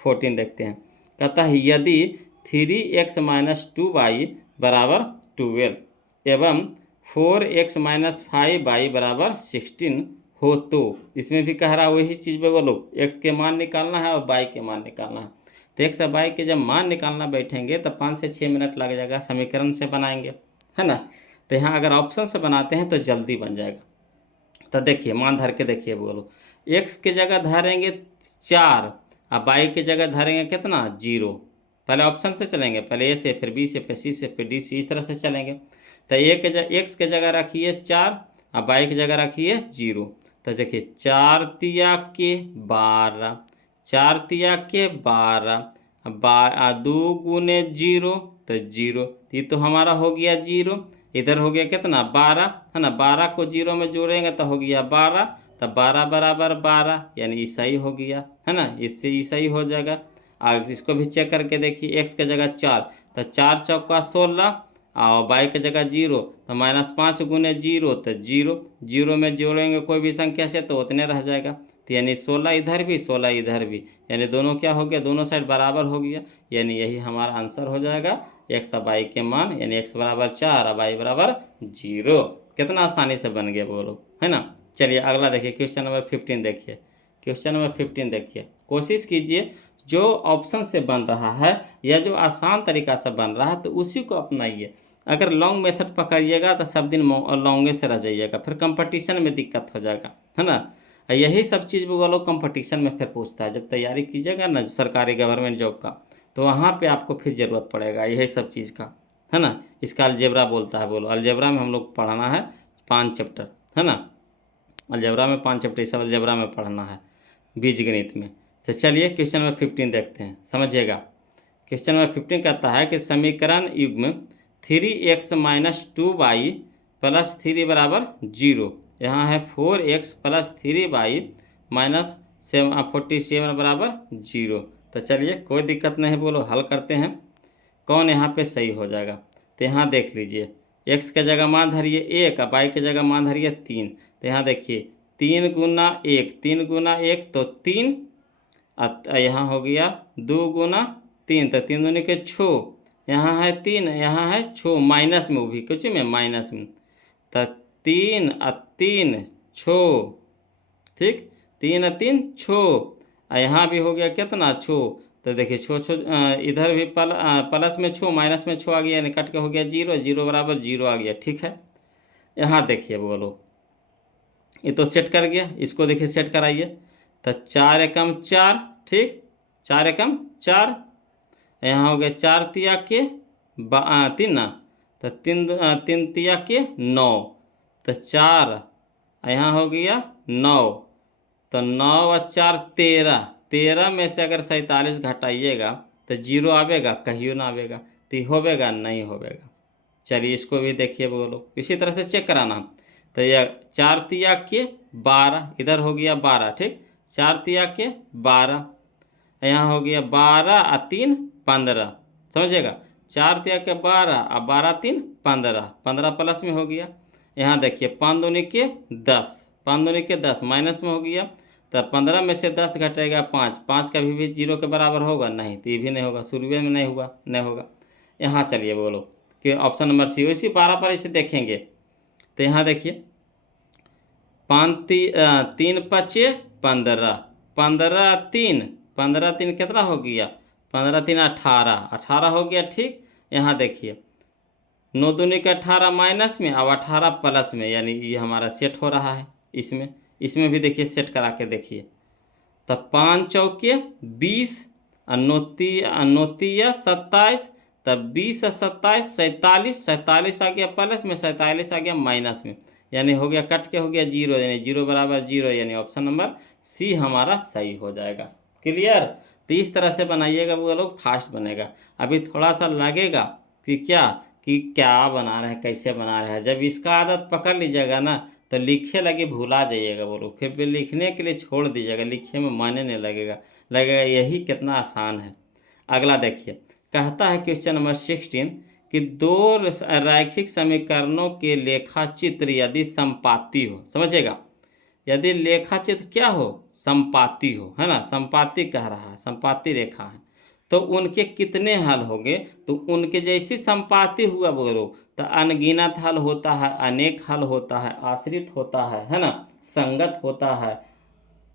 14 देखते हैं। कहता है यदि 3x माइनस 2y बराबर 12 एवं 4x माइनस 5y बराबर 16 हो, तो इसमें भी कह रहा है वही चीज़ पे बोलो, x के मान निकालना है और y के मान निकालना है। तो x और y के जब मान निकालना बैठेंगे तो 5 से 6 मिनट लग जाएगा, समीकरण से बनाएंगे, है ना। तो यहाँ अगर ऑप्शन से बनाते हैं तो जल्दी बन जाएगा। तो देखिए मान धर के देखिए बोलो, x के जगह धरेंगे 4 अब y की जगह धरेंगे कितना 0। पहले ऑप्शन से चलेंगे, पहले a से, फिर b से, फिर c से, फिर d से, इस तरह से चलेंगे। तो x के जगह रखिए 4, अब y की जगह रखिए 0। तो देखिए 4 तिया के 12, 4 तिया के 12, 2 गुने 0 तो 0, ये तो हमारा हो गया 0। इधर हो गया कितना 12, है ना, 12 को 0 में जोड़ेंगे तो हो गया 12, तो 12 बराबर 12 यानी ईसा ही हो गया, है ना, इससे ईसा ही हो जाएगा। आगे इसको भी चेक करके देखिए, x के जगह 4 तो 4 चौका 16 और y के जगह 0 तो -5 गुने 0 तो 0, 0 में जोड़ेंगे कोई भी संख्या से तो उतने रह जाएगा। तो यानी 16 इधर भी 16 इधर भी, यानी दोनों क्या हो गया, दोनों साइड बराबर हो गया। यानी यही हमारा आंसर हो जाएगा x और y के मान, यानी x बराबर 4 और y बराबर 0। कितना आसानी से बन गया बोलो, है ना। चलिए अगला देखिए, क्वेश्चन नंबर 15 देखिए। क्वेश्चन नंबर 15 देखिए, कोशिश कीजिए जो ऑप्शन से बन रहा है या जो आसान तरीका से बन रहा है तो उसी को अपनाइए। अगर लॉन्ग मेथड पकड़िएगा तो सब दिन लॉन्गे से रह जाइएगा, फिर कंपटीशन में दिक्कत हो जाएगा, है ना। यही सब चीज़ वो लोग कंपटीशन में फिर पूछता है, जब तैयारी कीजिएगा ना सरकारी गवर्नमेंट जॉब का, तो वहाँ पे आपको फिर ज़रूरत पड़ेगा यही सब चीज़ का, है ना। इसका अलजेब्रा बोलता है, बोलो अलजेब्रा में हम लोग पढ़ना है 5 चैप्टर, है ना। अलजेब्रा में 5 चैप्टर सब अलजेब्रा में पढ़ना है बीजगणित में। तो चलिए क्वेश्चन नंबर 15 देखते हैं, समझिएगा। क्वेश्चन नंबर 15 कहता है कि समीकरण युग्म 3x - 2y + 3 बराबर 0। यहाँ है 4x + 3y - 47 बराबर 0। तो चलिए कोई दिक्कत नहीं है, बोलो हल करते हैं, कौन यहाँ पे सही हो जाएगा। तो यहाँ देख लीजिए, x के जगह मान धरिए 1 और y के जगह मान धरिए 3। तो यहाँ देखिए 3 गुना 1, 3 गुना 1 तो 3, यहाँ हो गया 2 गुना 3 तो 3 दूनी के 6, यहाँ है 3, यहाँ है 6, माइनस में वो भी कुछ में माइनस में, तो 3 और 3 6, ठीक, 3 और 3 6, यहाँ भी हो गया कितना 6। तो देखिए 6 इधर भी प्लस में 6 माइनस में 6 आ गया, यानी कट के हो गया 0, 0 बराबर 0 आ गया, ठीक है। यहाँ देखिए बोलो, ये तो सेट कर गया, इसको देखिए सेट कराइए। तो 4 एकम 4, ठीक, 4 एकम 4, यहाँ हो गया 4 तिया के 3 ना, तो 3 तिया के 9, तो 4 यहाँ हो गया 9, तो 9 और 4 13, 13 में से अगर 47 घटाइएगा तो 0 आवेगा, कहियो ना आवेगा, तो ये होवेगा नहीं होवेगा। चलिए इसको भी देखिए बोलो, इसी तरह से चेक कराना। तो यह 4 तिया के 12, इधर हो गया 12, ठीक, 4 तिया के 12, यहाँ हो गया 12 और 3 15, समझिएगा, 4 तिया के 12 और 12 3 15, 15 प्लस में हो गया। यहाँ देखिए 5 दूनी के 10, 5 दूनी के 10 माइनस में हो गया, तो 15 में से 10 घटेगा 5, 5 का भी 0 के बराबर होगा नहीं, तो ये भी नहीं होगा, शुरू में नहीं हुआ, नहीं होगा। यहाँ चलिए बोलो कि ऑप्शन नंबर सी, इसी 12 पर इसे देखेंगे। तो यहाँ देखिए 3 5 15, 15 3, 15 3 कितना हो गया, 15 3 18, 18 हो गया, ठीक। यहाँ देखिए 9 दूनी के 18 माइनस में, अब 18 प्लस में, यानी ये हमारा सेट हो रहा है इसमें, इसमें भी देखिए सेट करा के देखिए। तो 5 चौके 20 और 9 27, तब 20 और 27 47, 47 आ गया प्लस में, 47 आ गया माइनस में, यानी हो गया कट के हो गया 0, यानी 0 बराबर 0, यानी ऑप्शन नंबर सी हमारा सही हो जाएगा। क्लियर। तो इस तरह से बनाइएगा, वो लोग फास्ट बनेगा। अभी थोड़ा सा लगेगा कि क्या बना रहे हैं, कैसे बना रहे हैं, जब इसका आदत पकड़ लीजिएगा ना तो लिखे लगे भुला जाइएगा वो लोग, फिर लिखने के लिए छोड़ दीजिएगा, लिखे में माने नहीं लगेगा यही कितना आसान है। अगला देखिए, कहता है क्वेश्चन नंबर 16 कि 2 रैखिक समीकरणों के लेखाचित्र यदि संपाती हो, समझिएगा, यदि लेखाचित्र क्या हो, संपाती हो, है ना, संपाती कह रहा है, संपाती रेखा है, तो उनके कितने हल होंगे। तो उनके जैसी संपाती हुआ बोलो तो अनगिनत हल होता है, अनेक हल होता है, आश्रित होता है ना, संगत होता है,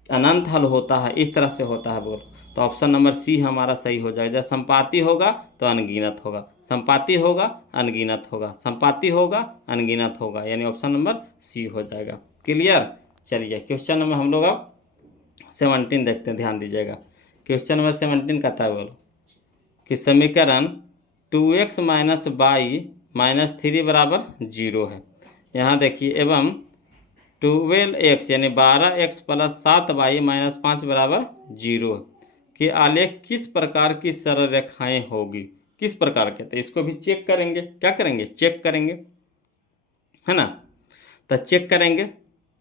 अनंत हल होता है, इस तरह से होता है बोलो। तो ऑप्शन नंबर सी हमारा सही हो जाएगा। जब संपाती होगा तो अनगिनत होगा, संपाती होगा अनगिनत होगा, संपाती होगा अनगिनत होगा, यानी ऑप्शन नंबर सी हो जाएगा। क्लियर। चलिए क्वेश्चन नंबर हम लोग अब 17 देखते हैं, ध्यान दीजिएगा। क्वेश्चन नंबर 17 कहता है बोलो कि समीकरण 2x माइनस वाई माइनस 3 बराबर 0 है। यहाँ देखिए एवं 12x यानी 12x प्लस 7y माइनस 5 बराबर 0 है कि आलेख किस प्रकार की सरल रेखाएं होगी। किस प्रकार के, तो इसको भी चेक करेंगे। क्या करेंगे? चेक करेंगे, है ना। तो चेक करेंगे,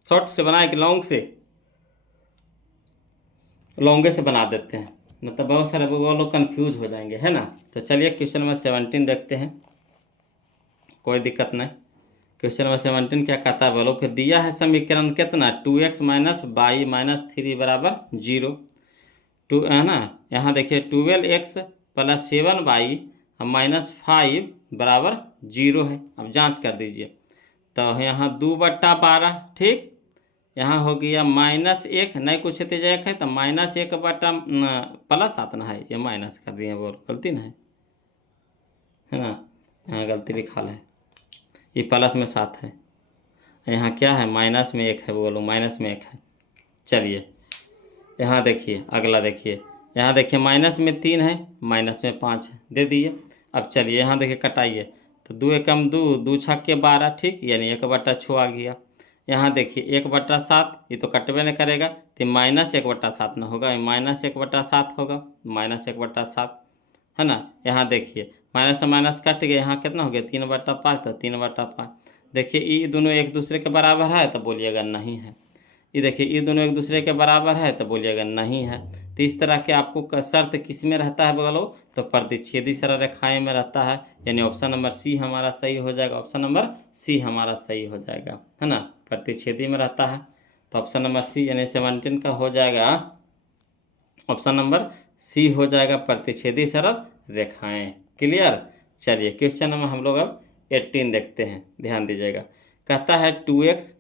शॉर्ट से बनाए कि लॉन्ग से, लॉन्गे से बना देते हैं, मतलब बहुत सारे वो लोग कंफ्यूज हो जाएंगे, है ना। तो चलिए क्वेश्चन नंबर 17 देखते हैं, कोई दिक्कत नहीं। क्वेश्चन नंबर 17 क्या कहता है बोलो कि दिया है समीकरण कितना 2x माइनस वाई माइनस 3 बराबर 0। टू है ना, यहाँ देखिए 12x प्लस 7y माइनस 5 बराबर 0 है। अब जांच कर दीजिए, तो यहाँ 2/12, ठीक। यहाँ हो गया -1, नहीं कुछ एक है तो -1 बटा प्लस 7 ना है, ये माइनस कर दिए, बोल गलती ना है ना। यहाँ गलती लिखा है, ये प्लस में 7 है, यहाँ क्या है माइनस में 1 है, बोलो माइनस में 1 है। चलिए यहाँ देखिए, अगला देखिए, यहाँ देखिए माइनस में 3 है, माइनस में 5 है, दे दिए। अब चलिए यहाँ देखिए कटाइए, तो 2 एकम 2, 2 छक्के 12, ठीक, यानी 1/6 आ गया। यहाँ देखिए 1/7, ये तो कटवे नहीं करेगा, तो -1/7 ना होगा, -1/7 होगा, -1/7, है ना। यहाँ देखिए माइनस से माइनस कट गया, यहाँ कितना हो गया 3/5, तो 3/5। देखिए ये दोनों एक दूसरे के बराबर है तो बोलिएगा नहीं है। ये देखिए ये दोनों एक दूसरे के बराबर है तो बोलिएगा नहीं है। तो इस तरह के आपको शर्त किस में रहता है बोलो, तो प्रतिच्छेदी सरल रेखाएं में रहता है, यानी ऑप्शन नंबर सी हमारा सही हो जाएगा। ऑप्शन नंबर सी हमारा सही हो जाएगा, है ना, प्रतिच्छेदी में रहता है। तो ऑप्शन नंबर सी यानी 17 का हो जाएगा, ऑप्शन नंबर सी हो जाएगा, प्रतिच्छेदी सरल रेखाएं। क्लियर। चलिए क्वेश्चन नंबर हम लोग अब 18 देखते हैं, ध्यान दीजिएगा। कहता है 2x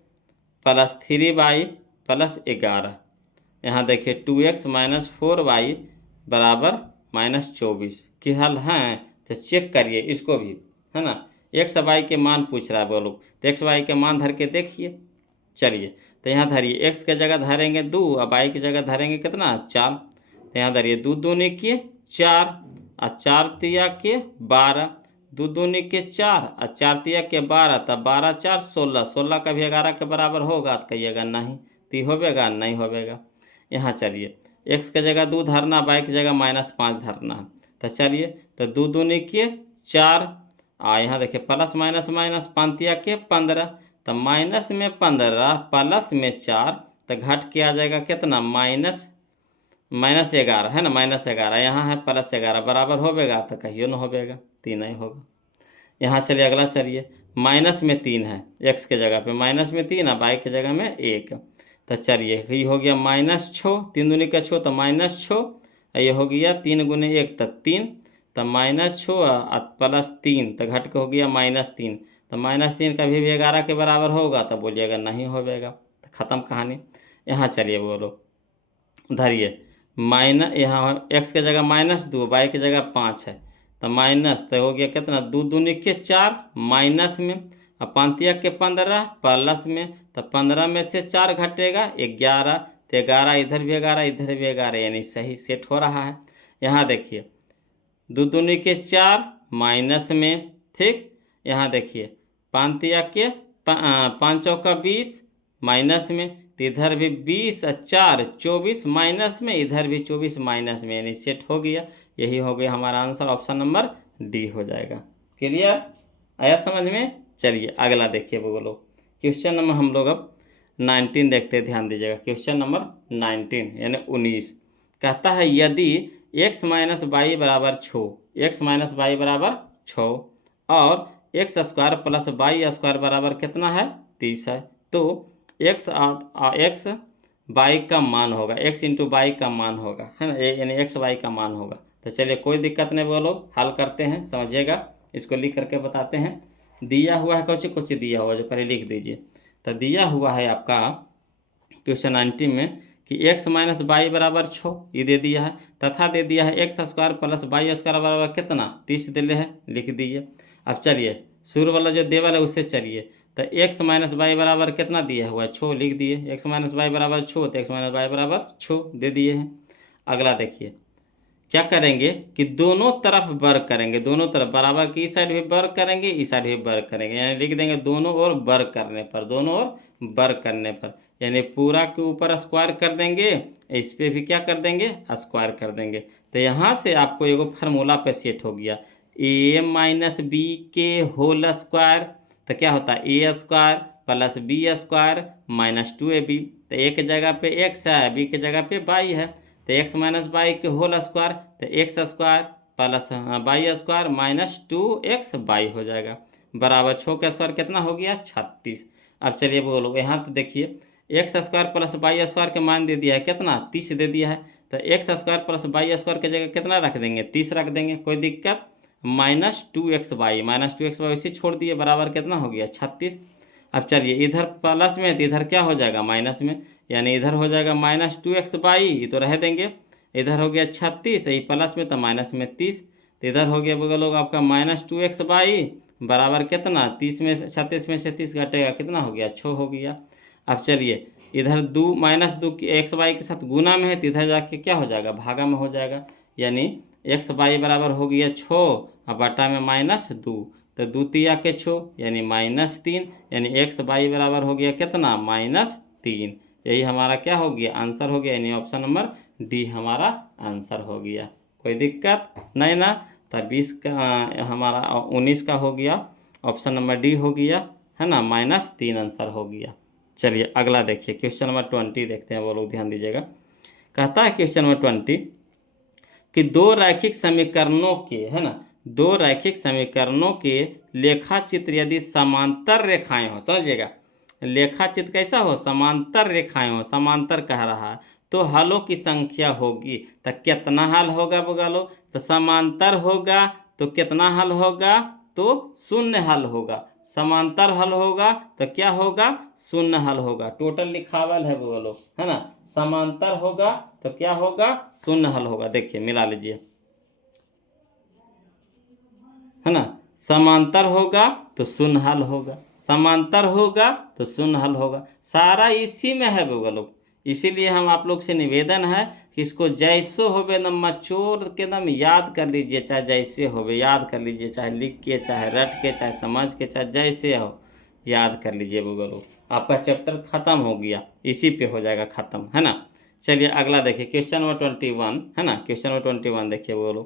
प्लस 3y प्लस 11। यहाँ देखिए 2x माइनस 4y बराबर -24 की हल है, तो चेक करिए इसको भी, है ना। x y के मान पूछ रहा है बोलो, तो x y के मान धर के देखिए। चलिए तो यहाँ धरिए, x के जगह धरेंगे 2 और y की जगह धरेंगे कितना 4। तो यहाँ धरिए 2 दूनी के 4 और 4 तिया के 12, 2 दूनी के 4 और 4 तिया के 12, तब 12 4 16, 16 का भी 11 के बराबर होगा, तो कहिएगा नहीं, तो होवेगा नहीं होवेगा। यहाँ चलिए x के जगह 2 धरना, y की जगह -5 धरना है। तो चलिए तो 2 दूनी के 4 और यहाँ देखिए प्लस माइनस माइनस, 5 तिया के 15, तो माइनस में 15 प्लस में 4, तो घट के आ जाएगा कितना -11, है ना, -11। यहाँ है +11 बराबर होवेगा, तो कहियो ना होवेगा, 3 नहीं होगा। यहाँ चलिए अगला, चलिए माइनस में 3 है, x के जगह पे माइनस में 3 है, y के जगह में 1। तो चलिए ये हो गया -6, 3 दूनी का 6 तो -6, ये हो गया 3 गुने 1 तो 3, तो -6 और +3 तो घट के हो गया -3, तो -3 का भी 11 के बराबर होगा, तो बोलिएगा नहीं होवेगा, तो ख़त्म कहानी। यहाँ चलिए बोलो, धरिए यहाँ x के जगह -2, y की जगह 5 है, तो माइनस तो हो गया कितना 2 दूनी के 4 माइनस में, और 5 तिया के 15 प्लस में, तो 15 में से 4 घटेगा 11, तो 11 इधर भी 11 इधर भी 11, यानी सही सेट हो रहा है। यहाँ देखिए 2 दूनी के 4 माइनस में, ठीक। यहाँ देखिए 5 तिया के 5 चौका 20 माइनस में, तो इधर भी 20 और 4 24 माइनस में, इधर भी 24 माइनस में, यानी सेट हो गया। यही हो गया हमारा आंसर, ऑप्शन नंबर डी हो जाएगा। क्लियर, आया समझ में। चलिए अगला देखिए बोलो, क्वेश्चन नंबर हम लोग अब 19 देखते हैं, ध्यान दीजिएगा। क्वेश्चन नंबर 19 यानी 19 कहता है यदि x माइनस वाई बराबर 6, x माइनस वाई बराबर 6 और x square plus y square बराबर कितना है 30 है, तो x वाई का मान होगा, x इंटू वाई का मान होगा, है ना, यानी x वाई का मान होगा। तो चलिए कोई दिक्कत नहीं, बोलो हल करते हैं, समझिएगा, इसको लिख करके बताते हैं। दिया हुआ है कुछ कुछ दिया हुआ, जो पहले लिख दीजिए। तो दिया हुआ है आपका क्वेश्चन 19 में कि x माइनस वाई बराबर 6, ये दे दिया है, तथा दे दिया है x square plus y square बराबर कितना 30 दिले है, लिख दीजिए। अब चलिए शुरू वाला जो दे वाला है उससे चलिए, तो x माइनस वाई बराबर कितना दिया हुआ है 6, लिख दिए, x माइनस वाई बराबर 6, तो x माइनस वाई बराबर 6 दे दिए हैं। अगला देखिए क्या करेंगे कि दोनों तरफ वर्ग करेंगे, दोनों तरफ बराबर की इस साइड भी वर्ग करेंगे, इस साइड भी वर्ग करेंगे, यानी लिख देंगे दोनों ओर वर्ग करने पर, दोनों ओर वर्ग करने पर, यानी पूरा के ऊपर स्क्वायर कर देंगे, इस पे भी क्या कर देंगे स्क्वायर कर देंगे। तो यहाँ से आपको एगो फार्मूला पे सेट हो गया ए माइनस बी के होल स्क्वायर, तो क्या होता है A square plus B square minus 2ab। तो ए के जगह पे एक्स है, बी के जगह पे वाई है, तो एक्स माइनस वाई के होल स्क्वायर, तो x square plus y square minus 2x y हो जाएगा, बराबर 6 का स्क्वायर कितना हो गया 36। अब चलिए बोलो यहाँ तो देखिए x square plus y square के मान दे दिया है कितना 30 दे दिया है, तो x square plus y square की जगह कितना रख देंगे 30 रख देंगे, कोई दिक्कत, -2xy इसी छोड़ दिए, बराबर कितना हो गया 36। अब चलिए इधर प्लस में है तो इधर क्या हो जाएगा माइनस में, यानी इधर हो जाएगा -2xy, ये तो रह देंगे, इधर हो गया 36, यही प्लस में तो माइनस में 30, तो इधर हो गया बगल होगा आपका -2xy बराबर कितना 30 में 36 में से 30 घटेगा कितना हो गया 6 हो गया। अब चलिए इधर -2 एक्स वाई के साथ गुना में है तो इधर जाके क्या हो जाएगा भागा में हो जाएगा, यानी एक्स वाई बराबर हो गया 6 और बटा में -2, तो 2 तिया के 6 यानी -3, यानी एक्स वाई बराबर हो गया कितना -3। यही हमारा क्या हो गया आंसर हो गया, यानी ऑप्शन नंबर डी हमारा आंसर हो गया। कोई दिक्कत नहीं ना, तो 20 का हमारा 19 का हो गया, ऑप्शन नंबर डी हो गया है ना, -3 आंसर हो गया। चलिए अगला देखिए क्वेश्चन नंबर 20 देखते हैं, वो लोग ध्यान दीजिएगा। कहता है क्वेश्चन नंबर 20 कि दो रैखिक समीकरणों के है ना, दो रैखिक समीकरणों के लेखा चित्र यदि समांतर रेखाएं हो, समझिएगा लेखा चित्र कैसा हो समांतर रेखाएं हो, समांतर कह रहा है, तो हलों की संख्या होगी, तो कितना हल होगा बगालो, तो समांतर होगा तो कितना हल होगा, तो शून्य हल होगा, समांतर हल होगा तो क्या होगा शून्य हल होगा, टोटल लिखावल है बोलो है ना, समांतर होगा तो क्या होगा शून्य हल होगा। देखिए मिला लीजिए है ना, समांतर होगा तो शून्य हल होगा, समांतर होगा तो शून्य हल होगा, सारा इसी में है बोलो। इसीलिए हम आप लोग से निवेदन है कि इसको जैसो होवे एकदम मचोर के एकदम याद कर लीजिए, चाहे जैसे होवे याद कर लीजिए, चाहे लिख के चाहे रट के चाहे समझ के चाहे जैसे हो याद कर लीजिए बोलो, आपका चैप्टर खत्म हो गया, इसी पे हो जाएगा खत्म है ना। चलिए अगला देखिए क्वेश्चन नंबर 21 है ना, क्वेश्चन नंबर 21 देखिए बोलो।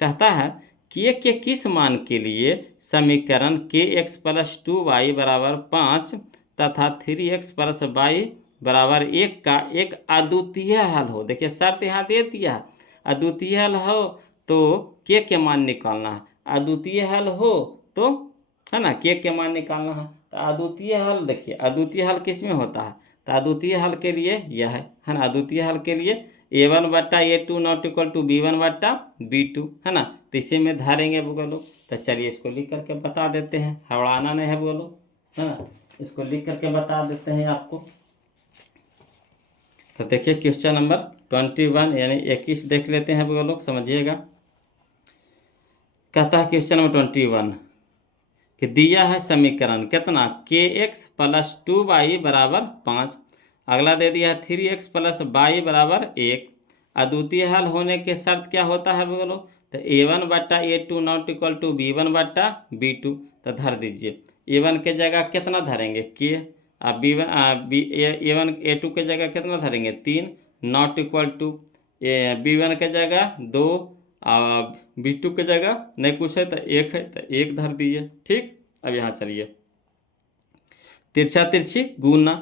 कहता है के किस मान के लिए समीकरण के एक्स प्लस 2y बराबर 5 तथा 3x प्लस वाई बराबर 1 का एक अद्वितीय हल हो। देखिए शर्त यहाँ दे दिया है, अद्वितीय हल हो तो के मान निकालना है, अद्वितीय हल हो तो है ना के मान निकालना है। तो अद्वितीय हल देखिए अद्वितीय हल किस में होता है, तो अद्वितीय हल के लिए यह है ना, अद्वितीय हल के लिए a1/a2 not equal to b1/b2 है ना, तो इसे में धारेंगे बोलो। तो चलिए इसको लिख करके बता देते हैं, हड़ाना नहीं है बोलो है ना, इसको लिख करके बता देते हैं आपको। तो देखिए क्वेश्चन नंबर 21 यानी 21 देख लेते हैं बोलो, समझिएगा। कहता है क्वेश्चन नंबर 21 कि दिया है समीकरण कितना के एक्स प्लस 2y बराबर 5, अगला दे दिया है 3x प्लस वाई बराबर 1, अद्वितीय हल होने के शर्त क्या होता है बोलो, तो a1/a2 not equal to b1/b2, तो धर दीजिए a1 के जगह कितना धरेंगे के, अब a1 a2 के जगह कितना धरेंगे 3 नॉट इक्वल टू b1 के जगह 2 b2 के जगह नहीं कुछ है तो 1 है तो 1 धर दीजिए। ठीक, अब यहाँ चलिए तिरछा तिरछी गुना,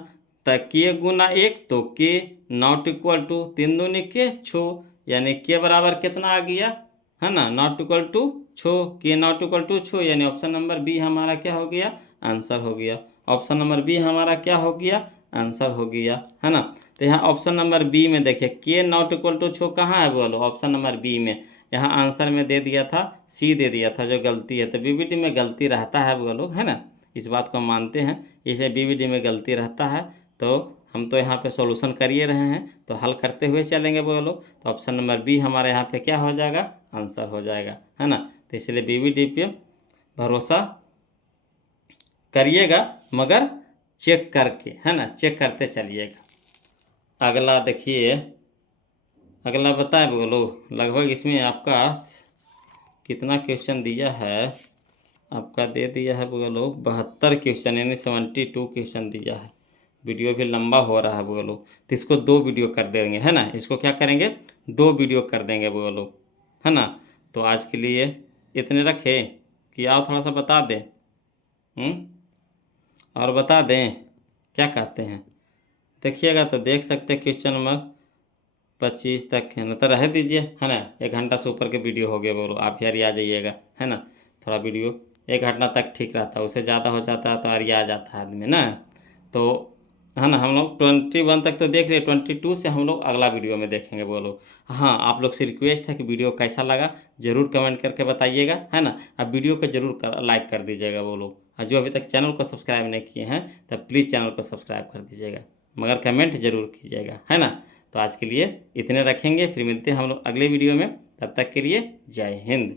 तो के गुना 1 तो के नॉट इक्वल टू 3 दूनी के 6, यानी के बराबर कितना आ गया है ना नॉट इक्वल टू 6, के नॉट इक्वल टू 6, यानी ऑप्शन नंबर बी हमारा क्या हो गया आंसर हो गया, ऑप्शन नंबर बी हमारा क्या हो गया आंसर हो गया है ना। तो यहाँ ऑप्शन नंबर बी में देखिए के नॉट इक्वल टू 6 कहाँ है बोलो, ऑप्शन नंबर बी में, यहाँ आंसर में दे दिया था सी दे दिया था जो गलती है, तो बीबीडी में गलती रहता है बोलो है ना, इस बात को मानते हैं, इसे बीबीडी में गलती रहता है, तो हम तो यहाँ पे सॉल्यूशन करिए रहे हैं तो हल करते हुए चलेंगे बोलो, तो ऑप्शन नंबर बी हमारे यहाँ पे क्या हो जाएगा आंसर हो जाएगा है ना। तो इसलिए बीबीडी पे भरोसा करिएगा मगर चेक करके है ना, चेक करते चलिएगा। अगला देखिए अगला बताएं बोलो। लगभग इसमें आपका कितना क्वेश्चन दिया है, आपका दे दिया है बोलो 72 क्वेश्चन, यानी 72 क्वेश्चन दिया है। वीडियो भी लंबा हो रहा है बोलो, तो इसको 2 वीडियो कर देंगे, है ना। इसको क्या करेंगे, 2 वीडियो कर देंगे बोलो, है ना। तो आज के लिए इतने रखे कि आओ थोड़ा सा बता दें। और बता दें, क्या कहते हैं। देखिएगा तो देख सकते हैं क्वेश्चन नंबर 25 तक, है ना। तो रह दीजिए, है ना। 1 घंटा से ऊपर के वीडियो हो गए बोलो, आप यार आ जाइएगा, है ना। थोड़ा वीडियो 1 घंटा तक ठीक रहता है, उससे ज़्यादा हो जाता है तो आ जाता है आदमी ना। तो है ना, हम लोग 21 तक तो देख रहे, 22 से हम लोग अगला वीडियो में देखेंगे बोलो। हाँ, आप लोग से रिक्वेस्ट है कि वीडियो कैसा लगा ज़रूर कमेंट करके बताइएगा, है ना। अब वीडियो को ज़रूर लाइक कर दीजिएगा बोलो, और जो अभी तक चैनल को सब्सक्राइब नहीं किए हैं तो प्लीज़ चैनल को सब्सक्राइब कर दीजिएगा, मगर कमेंट ज़रूर कीजिएगा, है ना। तो आज के लिए इतने रखेंगे, फिर मिलते हैं हम लोग अगले वीडियो में। तब तक के लिए जय हिंद।